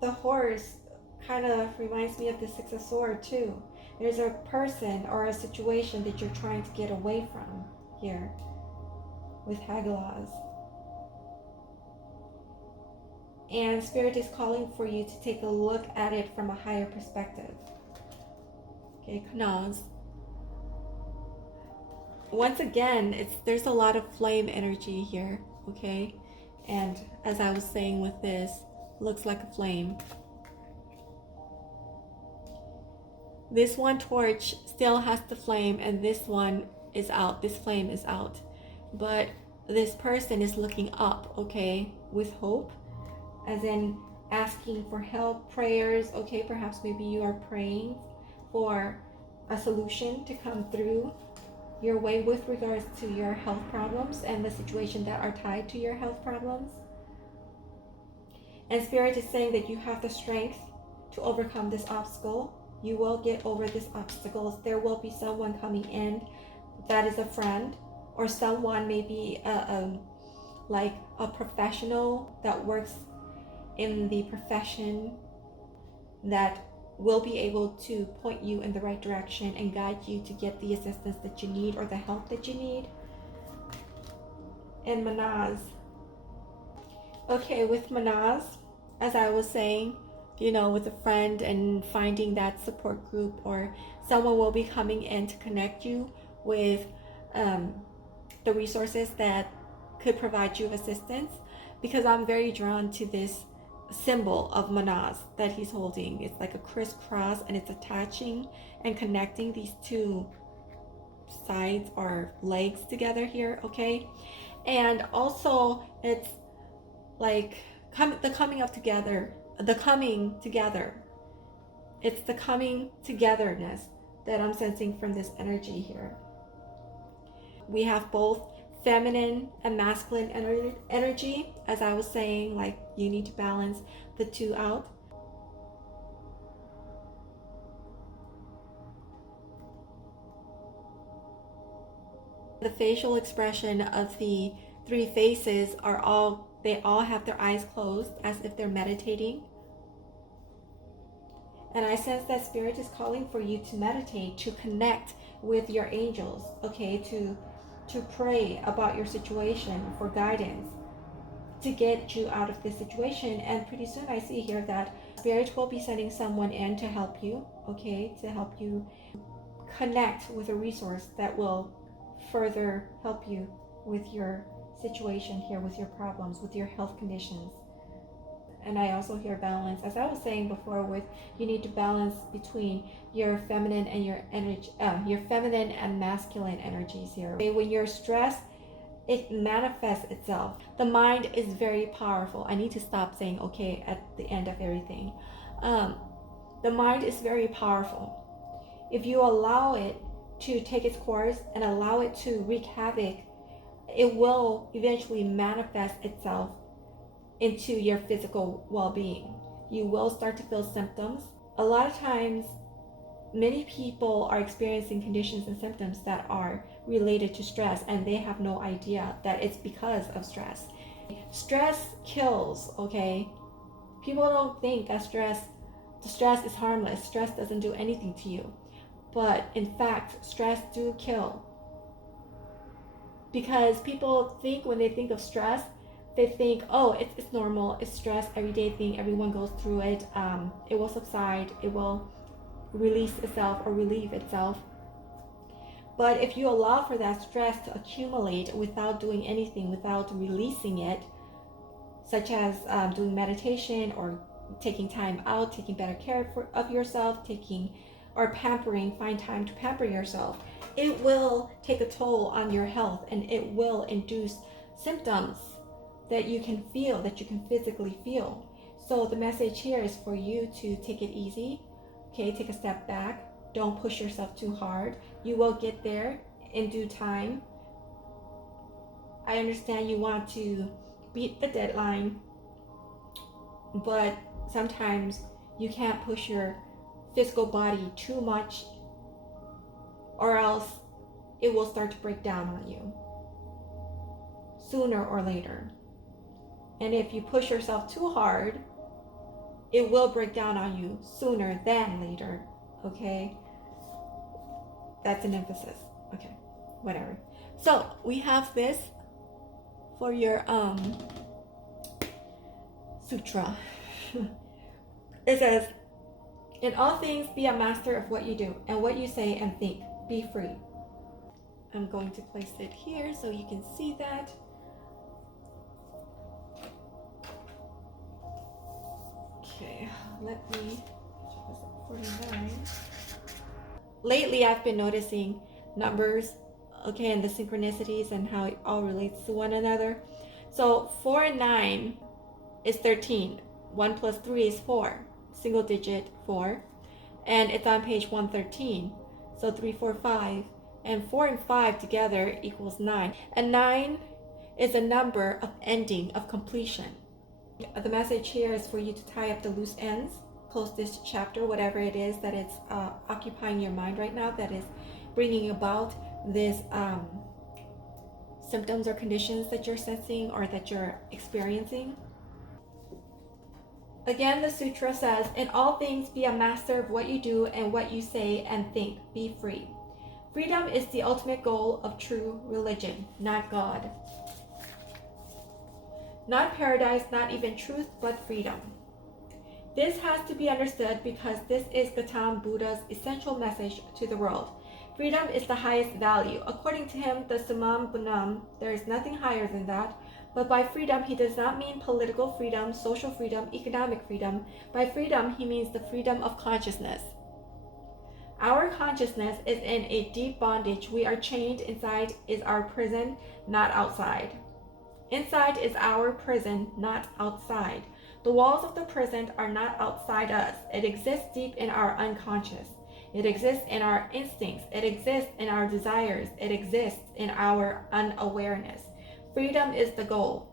The horse kind of reminds me of the Six of Swords too. There's a person or a situation that you're trying to get away from here with Hagalaz. And Spirit is calling for you to take a look at it from a higher perspective. Okay, Kanaz. Once again, there's a lot of flame energy here, okay? And as I was saying with this, looks like a flame. This one torch still has the flame, and this one is out. This flame is out. But this person is looking up, okay, with hope, as in asking for help, prayers, okay? Perhaps maybe you are praying for a solution to come through your way with regards to your health problems and the situation that are tied to your health problems. And Spirit is saying that you have the strength to overcome this obstacle. You will get over this obstacle. There will be someone coming in that is a friend, or someone maybe like a professional that works in the profession, that will be able to point you in the right direction and guide you to get the assistance that you need or the help that you need. And Manaz. Okay, with Manaz, as I was saying, you know, with a friend and finding that support group, or someone will be coming in to connect you with the resources that could provide you assistance, because I'm very drawn to this symbol of Manas that he's holding. It's like a crisscross, and it's attaching and connecting these two sides or legs together here, okay? And also it's like the coming together. It's the coming togetherness that I'm sensing from this energy here. We have both feminine and masculine energy. As I was saying, like, you need to balance the two out. The facial expression of the three faces they all have their eyes closed as if they're meditating. And I sense that Spirit is calling for you to meditate, to connect with your angels, okay, to pray about your situation for guidance, to get you out of this situation. And pretty soon I see here that Spirit will be sending someone in to help you, okay, to help you connect with a resource that will further help you with your situation here, with your problems, with your health conditions. And I also hear balance, as I was saying before, with you need to balance between your feminine and your energy, your feminine and masculine energies here. Okay, when you're stressed, it manifests itself. The mind is very powerful. I need to stop saying okay at the end of everything. The mind is very powerful. If you allow it to take its course and allow it to wreak havoc, it will eventually manifest itself into your physical well-being. You will start to feel symptoms. A lot of times, many people are experiencing conditions and symptoms that are related to stress, and they have no idea that it's because of stress. Stress kills, okay? People don't think that stress is harmless. Stress doesn't do anything to you. But in fact, stress do kill. Because people think, when they think of stress, they think, oh, it's normal, it's stress, everyday thing, everyone goes through it, it will subside, it will release itself or relieve itself. But if you allow for that stress to accumulate without doing anything, without releasing it, such as doing meditation or taking time out, taking better care of yourself, find time to pamper yourself, it will take a toll on your health, and it will induce symptoms that you can feel, that you can physically feel. So the message here is for you to take it easy, okay? Take a step back. Don't push yourself too hard. You will get there in due time. I understand you want to beat the deadline, but sometimes you can't push your physical body too much, or else it will start to break down on you sooner or later. And if you push yourself too hard, it will break down on you sooner than later, okay? That's an emphasis. Okay, whatever. So we have this for your sutra. It says, in all things be a master of what you do and what you say and think. Be free. I'm going to place it here so you can see that. Okay, let me 49. Lately, I've been noticing numbers, okay, and the synchronicities and how it all relates to one another. So 4 and 9 is 13. 1 plus 3 is 4, single digit 4, and it's on page 113. So 3, 4, 5, and 4 and 5 together equals 9. And 9 is a number of ending, of completion. The message here is for you to tie up the loose ends, close this chapter, whatever it is that it's occupying your mind right now, that is bringing about this symptoms or conditions that you're sensing or that you're experiencing. Again, the sutra says, in all things be a master of what you do and what you say and think. Be free. Freedom is the ultimate goal of true religion, not God. Not paradise, not even truth, but freedom. This has to be understood because this is Gautam Buddha's essential message to the world. Freedom is the highest value. According to him, the Summum Bonum, there is nothing higher than that. But by freedom, he does not mean political freedom, social freedom, economic freedom. By freedom, he means the freedom of consciousness. Our consciousness is in a deep bondage. We are chained. Inside is our prison, not outside. Inside is our prison, not outside. The walls of the prison are not outside us. It exists deep in our unconscious. It exists in our instincts. It exists in our desires. It exists in our unawareness. Freedom is the goal.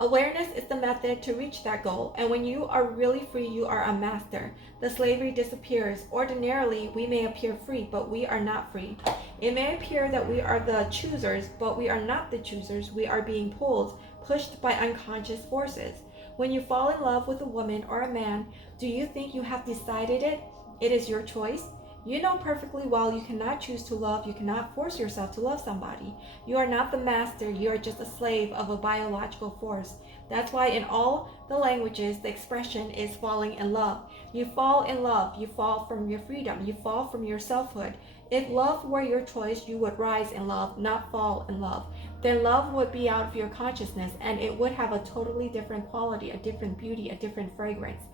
Awareness is the method to reach that goal, and when you are really free, you are a master. The slavery disappears. Ordinarily, we may appear free, but we are not free. It may appear that we are the choosers, but we are not the choosers. We are being pulled, pushed by unconscious forces. When you fall in love with a woman or a man, do you think you have decided it? It is your choice. You know perfectly well you cannot choose to love. You cannot force yourself to love somebody. You are not the master. You are just a slave of a biological force. That's why in all the languages, the expression is falling in love. You fall in love. You fall from your freedom. You fall from your selfhood. If love were your choice, you would rise in love, not fall in love. Then love would be out of your consciousness, and it would have a totally different quality, a different beauty, a different fragrance.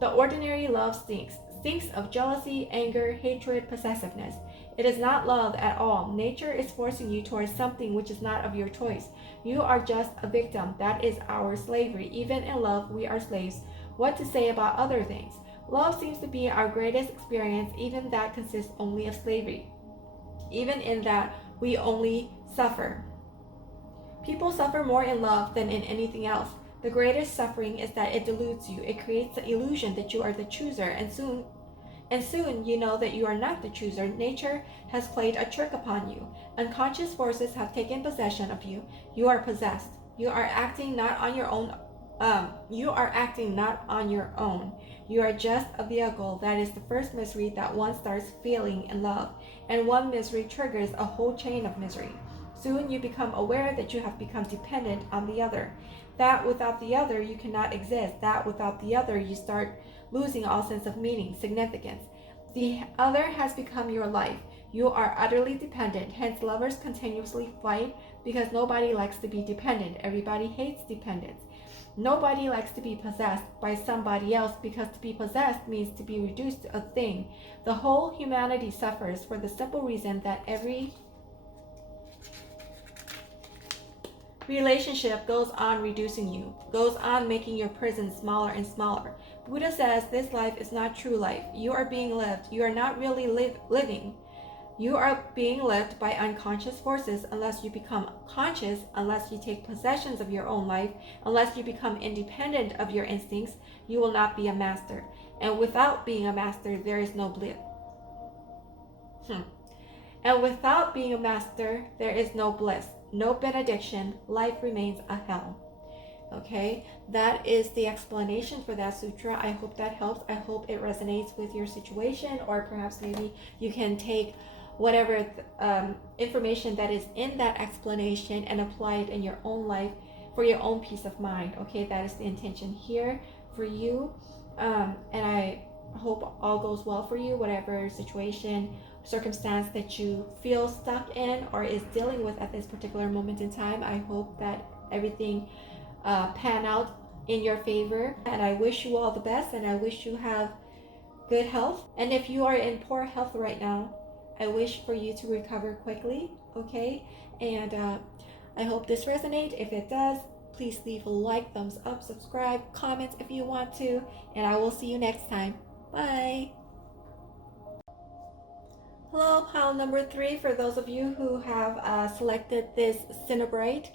The ordinary love stinks of jealousy, anger, hatred, possessiveness. It is not love at all. Nature is forcing you towards something which is not of your choice. You are just a victim. That is our slavery. Even in love, we are slaves. What to say about other things? Love seems to be our greatest experience. Even that consists only of slavery. Even in that, we only suffer. People suffer more in love than in anything else. The greatest suffering is that it deludes you. It creates the illusion that you are the chooser, and soon you know that you are not the chooser. Nature has played a trick upon you. Unconscious forces have taken possession of you. You are possessed. You are acting not on your own. You are just a vehicle. That is the first misery that one starts feeling in love, and one misery triggers a whole chain of misery. Soon you become aware that you have become dependent on the other. That without the other you cannot exist. That without the other you start losing all sense of meaning, significance. The other has become your life. You are utterly dependent. Hence lovers continuously fight because nobody likes to be dependent. Everybody hates dependence. Nobody likes to be possessed by somebody else, because to be possessed means to be reduced to a thing. The whole humanity suffers for the simple reason that every relationship goes on reducing you, goes on making your prison smaller and smaller. Buddha says this life is not true life. You are being lived. You are not really living. You are being lived by unconscious forces. Unless you become conscious, unless you take possessions of your own life, unless you become independent of your instincts, you will not be a master. And without being a master, there is no bliss. And without being a master, there is no bliss, no benediction. Life remains a hell. Okay, that is the explanation for that sutra. I hope that helps. I hope it resonates with your situation, or perhaps maybe you can take whatever information that is in that explanation and apply it in your own life for your own peace of mind. Okay, that is the intention here for you. And I hope all goes well for you, whatever situation, circumstance that you feel stuck in or is dealing with at this particular moment in time. I hope that everything pan out in your favor, and I wish you all the best, and I wish you have good health. And if you are in poor health right now, I wish for you to recover quickly. Okay, and I hope this resonates. If it does, please leave a like, thumbs up, subscribe, comments if you want to, and I will see you next time. Bye. Hello, pile number 3, for those of you who have selected this Cinnabrite.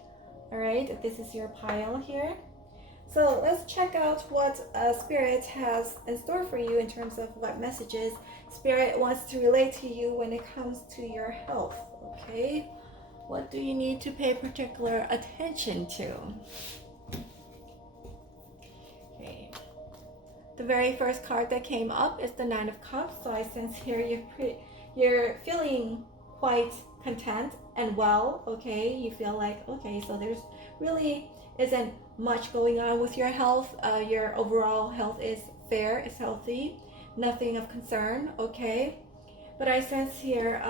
Alright, this is your pile here. So let's check out what Spirit has in store for you in terms of what messages Spirit wants to relate to you when it comes to your health. Okay, what do you need to pay particular attention to? Okay, the very first card that came up is the Nine of Cups. So I sense here you're feeling quite content and well. Okay, you feel like, okay, so there's really isn't much going on with your health. Your overall health is fair, it's healthy, nothing of concern. Okay, But I sense here,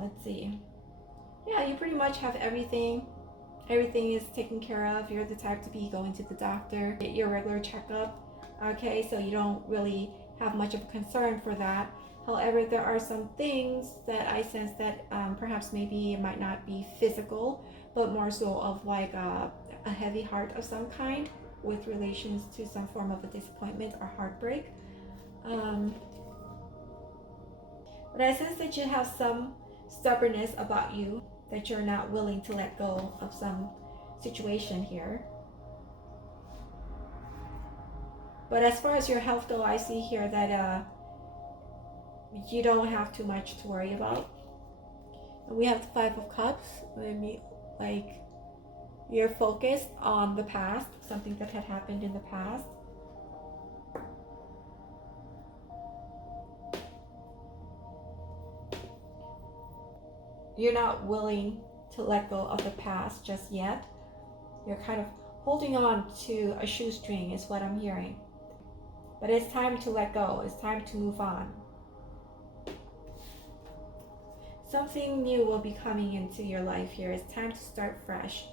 let's see. Yeah, you pretty much have everything. Everything is taken care of. You're the type to be going to the doctor, get your regular checkup. Okay, so you don't really have much of a concern for that. However, there are some things that I sense that perhaps maybe it might not be physical, but more so of like a heavy heart of some kind with relations to some form of a disappointment or heartbreak. But I sense that you have some stubbornness about you, that you're not willing to let go of some situation here. But as far as your health go, I see here that you don't have too much to worry about. We have the Five of Cups. I mean, like, you're focused on the past, something that had happened in the past. You're not willing to let go of the past just yet. You're kind of holding on to a shoestring is what I'm hearing. But it's time to let go. It's time to move on. Something new will be coming into your life here. It's time to start fresh.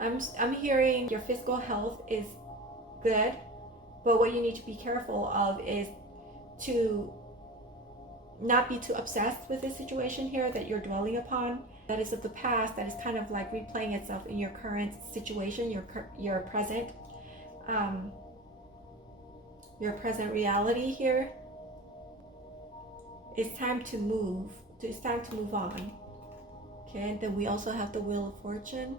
I'm hearing your physical health is good, but what you need to be careful of is to not be too obsessed with the situation here that you're dwelling upon. That is of the past, that is kind of like replaying itself in your current situation, your present reality here. It's time to move. It's time to move on. Okay, and then we also have the Wheel of Fortune.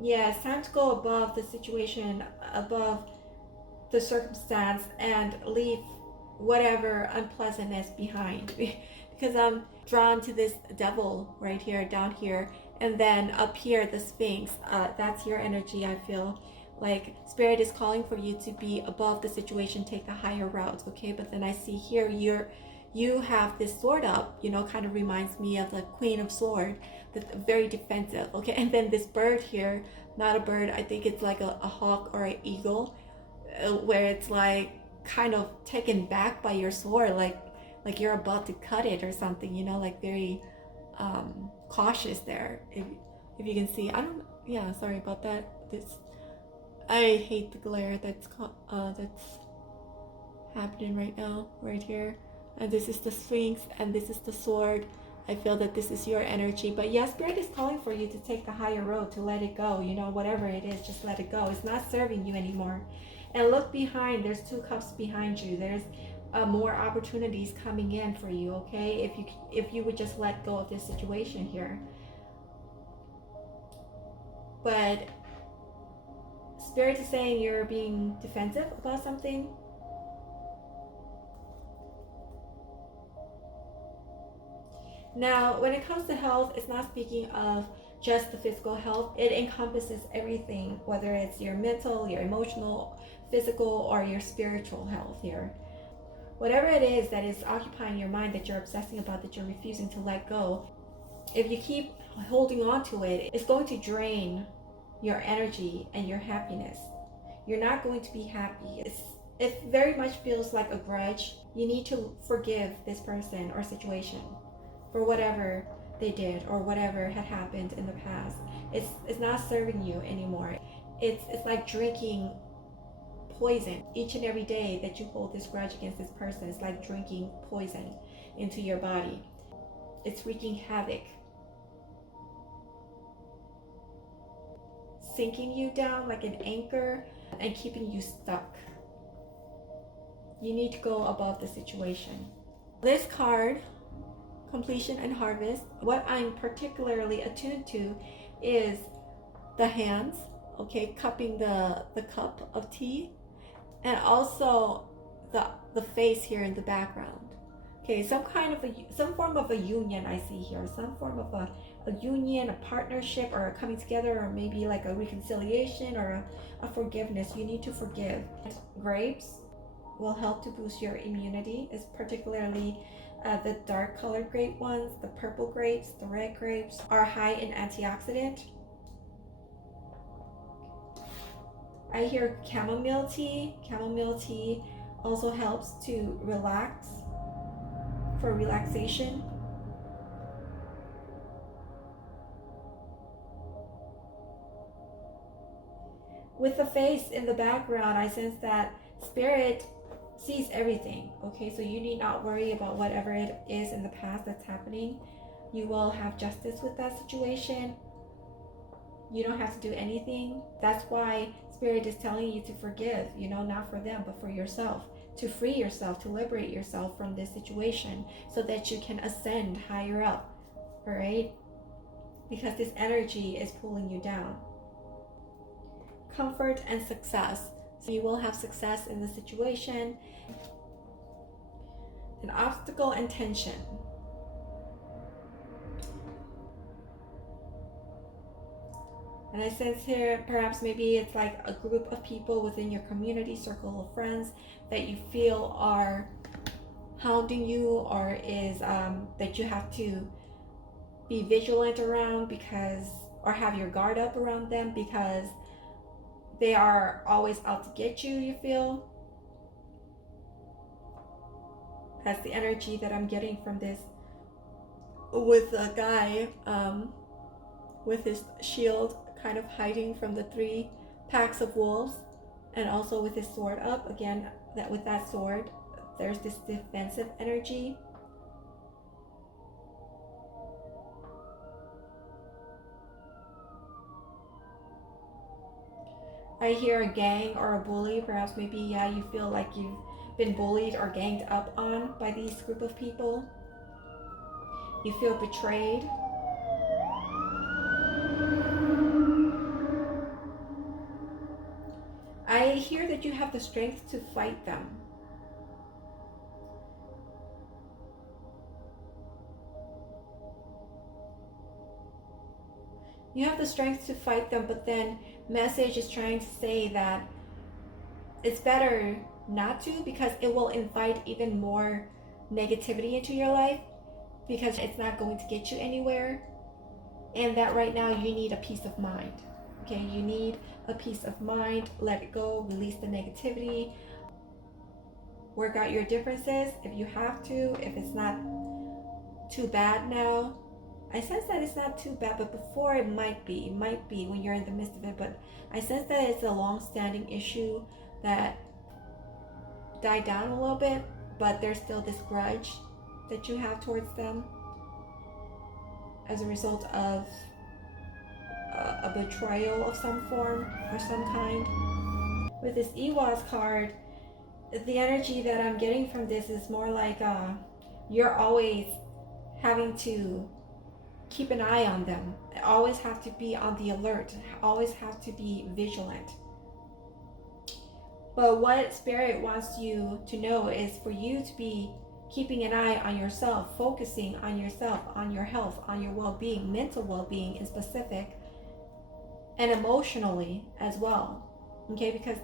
Yeah, it's time to go above the situation, above the circumstance, and leave whatever unpleasantness behind. Because I'm drawn to this devil right here, down here, and then up here, the Sphinx. That's your energy, I feel. Like Spirit is calling for you to be above the situation, take the higher route, okay? But then I see here you have this sword up, you know, kind of reminds me of the Queen of Sword, that's very defensive, okay? And then this bird here, not a bird, I think it's like a hawk or an eagle, where it's like kind of taken back by your sword, like you're about to cut it or something, you know, like very cautious there. If you can see, yeah, sorry about that. I hate the glare that's happening right now, right here. And this is the Sphinx, and this is the sword. I feel that this is your energy. But yes, Spirit is calling for you to take the higher road, to let it go. You know, whatever it is, just let it go. It's not serving you anymore. And look behind. There's 2 cups behind you. There's more opportunities coming in for you, okay? If you would just let go of this situation here. But Spirit is saying you're being defensive about something. Now, when it comes to health, it's not speaking of just the physical health. It encompasses everything, whether it's your mental, your emotional, physical, or your spiritual health here. Whatever it is that is occupying your mind, that you're obsessing about, that you're refusing to let go, if you keep holding on to it, it's going to drain your energy and your happiness. You're not going to be happy. It very much feels like a grudge. You need to forgive this person or situation for whatever they did or whatever had happened in the past. It's not serving you anymore. It's like drinking poison. Each and every day that you hold this grudge against this person, it's like drinking poison into your body. It's wreaking havoc, sinking you down like an anchor and keeping you stuck. You need to go above the situation. This card, Completion and Harvest, what I'm particularly attuned to is the hands, okay, cupping the cup of tea, and also the face here in the background. Okay, some form of a union I see here, some form of a union, a partnership, or a coming together, or maybe like a reconciliation or a forgiveness. You need to forgive. Grapes will help to boost your immunity. It's particularly the dark colored grape ones, the purple grapes, the red grapes are high in antioxidant. I hear chamomile tea. Chamomile tea also helps to relax, for relaxation. With the face in the background, I sense that spirit sees everything. Okay, so you need not worry about whatever it is in the past that's happening. You will have justice with that situation. You don't have to do anything. That's why spirit is telling you to forgive, not for them, but for yourself, to free yourself, to liberate yourself from this situation so that you can ascend higher up. All right, because this energy is pulling you down. Comfort and success. So you will have success in the situation. An obstacle and tension. And I sense here, perhaps maybe it's like a group of people within your community, circle of friends that you feel are hounding you, or is that you have to be vigilant around because, or have your guard up around them because they are always out to get you, you feel. That's the energy that I'm getting from this, with a guy with his shield kind of hiding from the 3 packs of wolves, and also with his sword up. Again, that with that sword, there's this defensive energy. I hear a gang or a bully. Perhaps maybe, you feel like you've been bullied or ganged up on by these group of people. You feel betrayed. I hear that you have the strength to fight them. You have the strength to fight them, but then message is trying to say that it's better not to, because it will invite even more negativity into your life, because it's not going to get you anywhere. And that right now you need a peace of mind. Okay, you need a peace of mind. Let it go, release the negativity, work out your differences if you have to, if it's not too bad now. I sense that it's not too bad, but before it might be when you're in the midst of it. But I sense that it's a long-standing issue that died down a little bit, but there's still this grudge that you have towards them as a result of a betrayal of some form or some kind. With this Ehwaz card, the energy that I'm getting from this is more like you're always having to keep an eye on them, always have to be on the alert, always have to be vigilant. But what Spirit wants you to know is for you to be keeping an eye on yourself, focusing on yourself, on your health, on your well-being, mental well-being in specific, and emotionally as well. Okay, because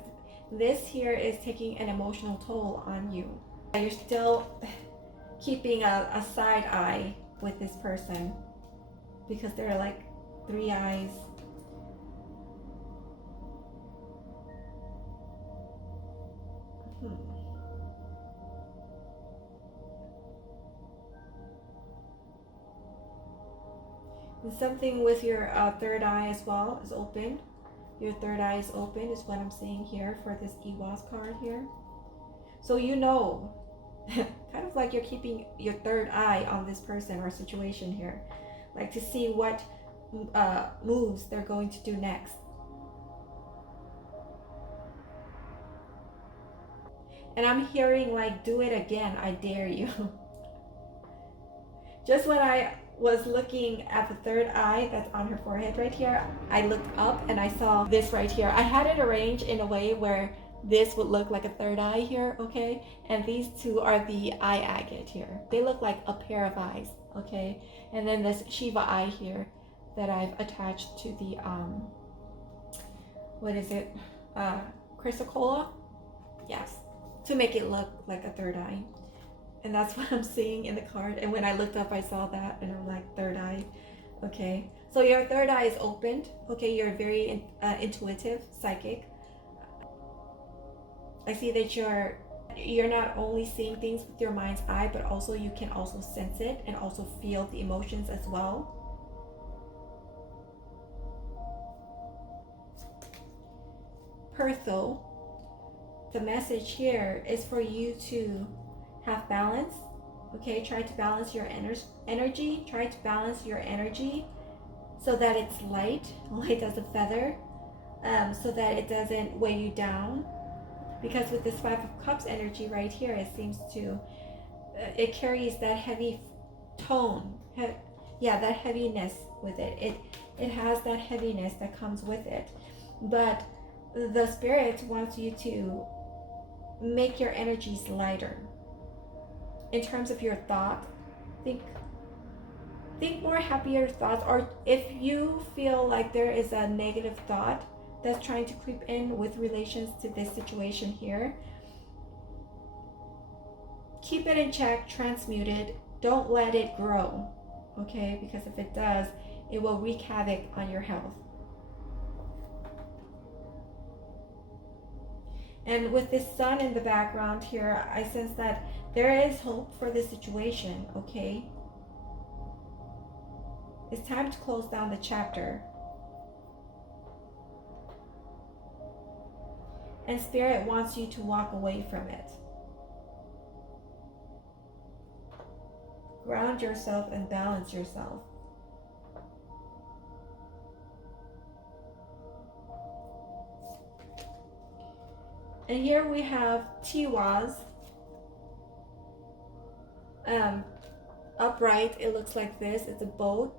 this here is taking an emotional toll on you. You're still keeping a side eye with this person because there are like 3 eyes. And something with your third eye as well is open. Your third eye is open is what I'm seeing here for this Ehwaz card here. So you know, kind of like you're keeping your third eye on this person or situation here, like to see what moves they're going to do next. And I'm hearing like, do it again, I dare you. Just when I was looking at the third eye that's on her forehead right here, I looked up and I saw this right here. I had it arranged in a way where this would look like a third eye here, okay? And these two are the eye agate here. They look like a pair of eyes, okay? And then this Shiva eye here that I've attached to the, what is it? Chrysocolla? Yes, to make it look like a third eye. And that's what I'm seeing in the card. And when I looked up, I saw that and I'm like, third eye. Okay, so your third eye is opened. Okay, you're very intuitive, psychic. I see that you're not only seeing things with your mind's eye, but also you can also sense it and also feel the emotions as well. Pertho, the message here is for you to have balance. Okay, try to balance your energy. Try to balance your energy so that it's light as a feather, so that it doesn't weigh you down. Because with this Five of Cups energy right here, it seems to, it carries that heavy tone. That heaviness with it. It has that heaviness that comes with it. But the Spirit wants you to make your energies lighter. In terms of your thought, think more happier thoughts, or if you feel like there is a negative thought that's trying to creep in with relations to this situation here, keep it in check, transmute it, don't let it grow, okay? Because if it does, it will wreak havoc on your health. And with this sun in the background here, I sense that there is hope for this situation, okay? It's time to close down the chapter. And Spirit wants you to walk away from it. Ground yourself and balance yourself. And here we have Tiwaz. Upright, it looks like this. It's a boat.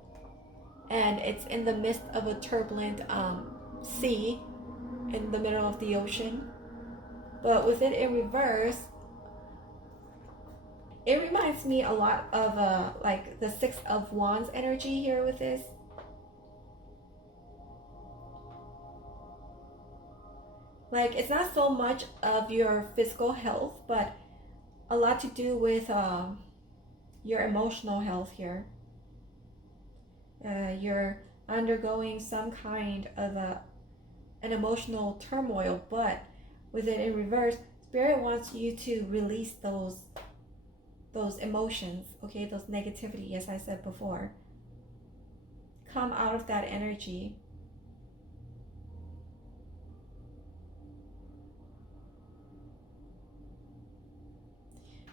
And it's in the midst of a turbulent sea in the middle of the ocean. But with it in reverse, it reminds me a lot of like the Six of Wands energy here with this. Like, it's not so much of your physical health, but a lot to do with your emotional health here. You're undergoing some kind of an emotional turmoil, but with it in reverse, Spirit wants you to release those emotions, okay, those negativity, as I said before. Come out of that energy.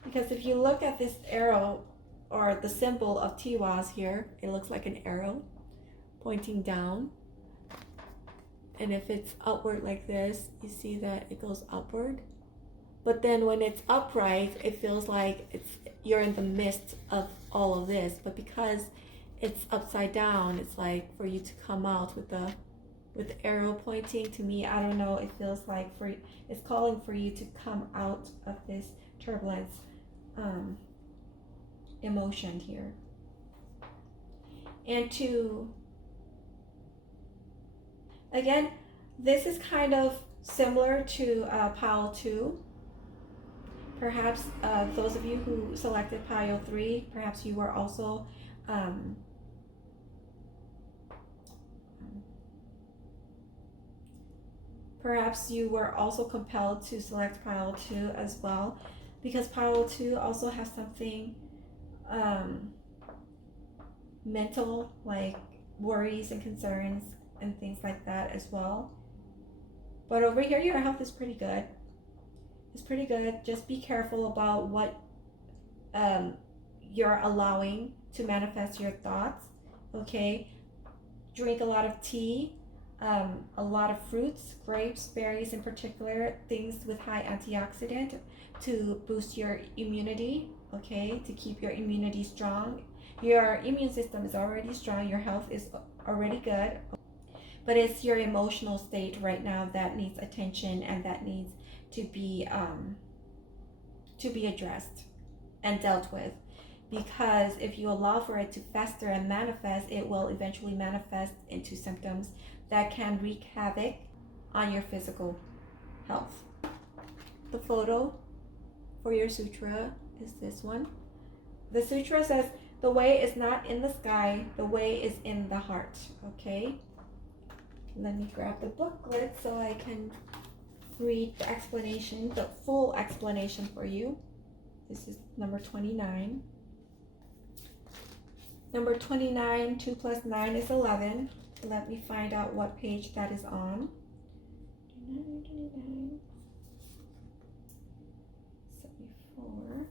Because if you look at this arrow, or the symbol of Tiwaz here, it looks like an arrow pointing down. And if it's upward like this, you see that it goes upward. But then when it's upright, it feels like you're in the midst of all of this. But because it's upside down, it's like for you to come out with the arrow pointing to me. I don't know, it feels like it's calling for you to come out of this turbulence emotion here. And again, this is kind of similar to pile 2. Perhaps those of you who selected pile 3, perhaps you were also compelled to select pile 2 as well, because pile 2 also has something mental, like worries and concerns and things like that as well. But over here, your health is pretty good. It's pretty good. Just be careful about what you're allowing to manifest your thoughts, okay? Drink a lot of tea, a lot of fruits, grapes, berries in particular, things with high antioxidant to boost your immunity, okay? To keep your immunity strong. Your immune system is already strong. Your health is already good. But it's your emotional state right now that needs attention and that needs to be addressed and dealt with. Because if you allow for it to fester and manifest, it will eventually manifest into symptoms that can wreak havoc on your physical health. The photo for your sutra is this one. The sutra says, the way is not in the sky, the way is in the heart, okay? Let me grab the booklet so I can read the explanation, the full explanation for you. This is number 29. Number 29, 2 plus 9 is 11. Let me find out what page that is on. 29, 74.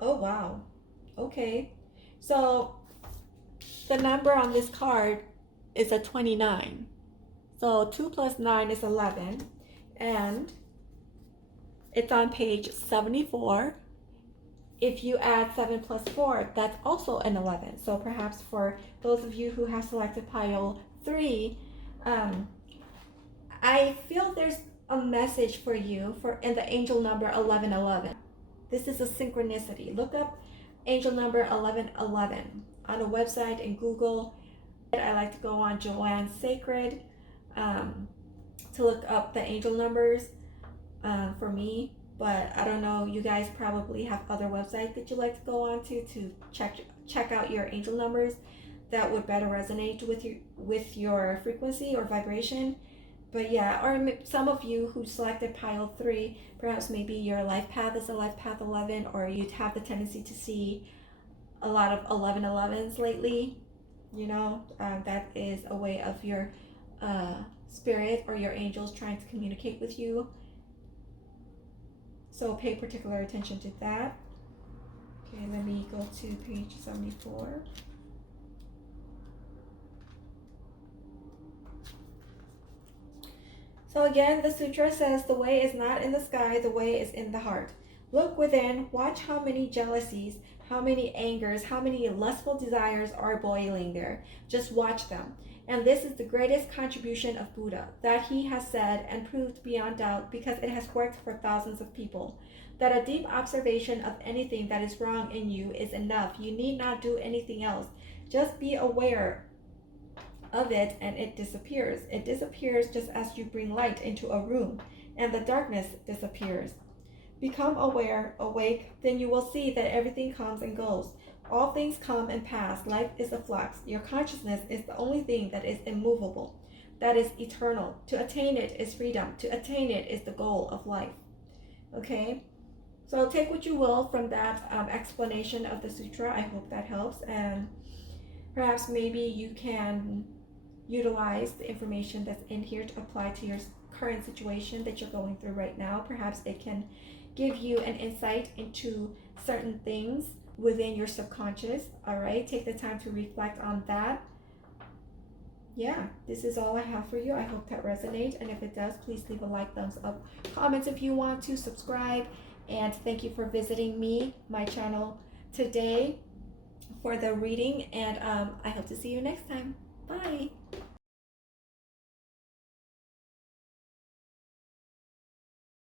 Oh, wow. Okay. So the number on this card is a 29. So 2 plus 9 is 11. And it's on page 74. If you add 7 plus 4, that's also an 11. So perhaps for those of you who have selected pile 3, I feel there's a message for you in the angel number 1111. This is a synchronicity. Look up angel number 1111 on a website in Google. I like to go on Joanne Sacred to look up the angel numbers for me. But I don't know, you guys probably have other websites that you like to go on to check out your angel numbers that would better resonate with your frequency or vibration. But yeah, or some of you who selected pile 3, perhaps maybe your life path is a life path 11, or you'd have the tendency to see a lot of 1111s lately. You know, that is a way of your spirit or your angels trying to communicate with you. So pay particular attention to that. Okay, let me go to page 74. So again, the sutra says, the way is not in the sky, the way is in the heart. Look within, watch how many jealousies, how many angers, how many lustful desires are boiling there. Just watch them. And this is the greatest contribution of Buddha, that he has said and proved beyond doubt because it has worked for thousands of people, that a deep observation of anything that is wrong in you is enough. You need not do anything else. Just be aware of it and it disappears. It disappears just as you bring light into a room and the darkness disappears. Become aware, awake, then you will see that everything comes and goes. All things come and pass. Life is a flux. Your consciousness is the only thing that is immovable, that is eternal. To attain it is freedom. To attain it is the goal of life. Okay? So take what you will from that explanation of the sutra. I hope that helps. And perhaps maybe you can utilize the information that's in here to apply to your current situation that you're going through right now. Perhaps it can give you an insight into certain things within your subconscious. All right, take the time to reflect on that. Yeah, this is all I have for you. I hope that resonates, and if it does, please leave a like, thumbs up, comments if you want to, subscribe, and thank you for visiting my channel today for the reading, and I hope to see you next time. Bye.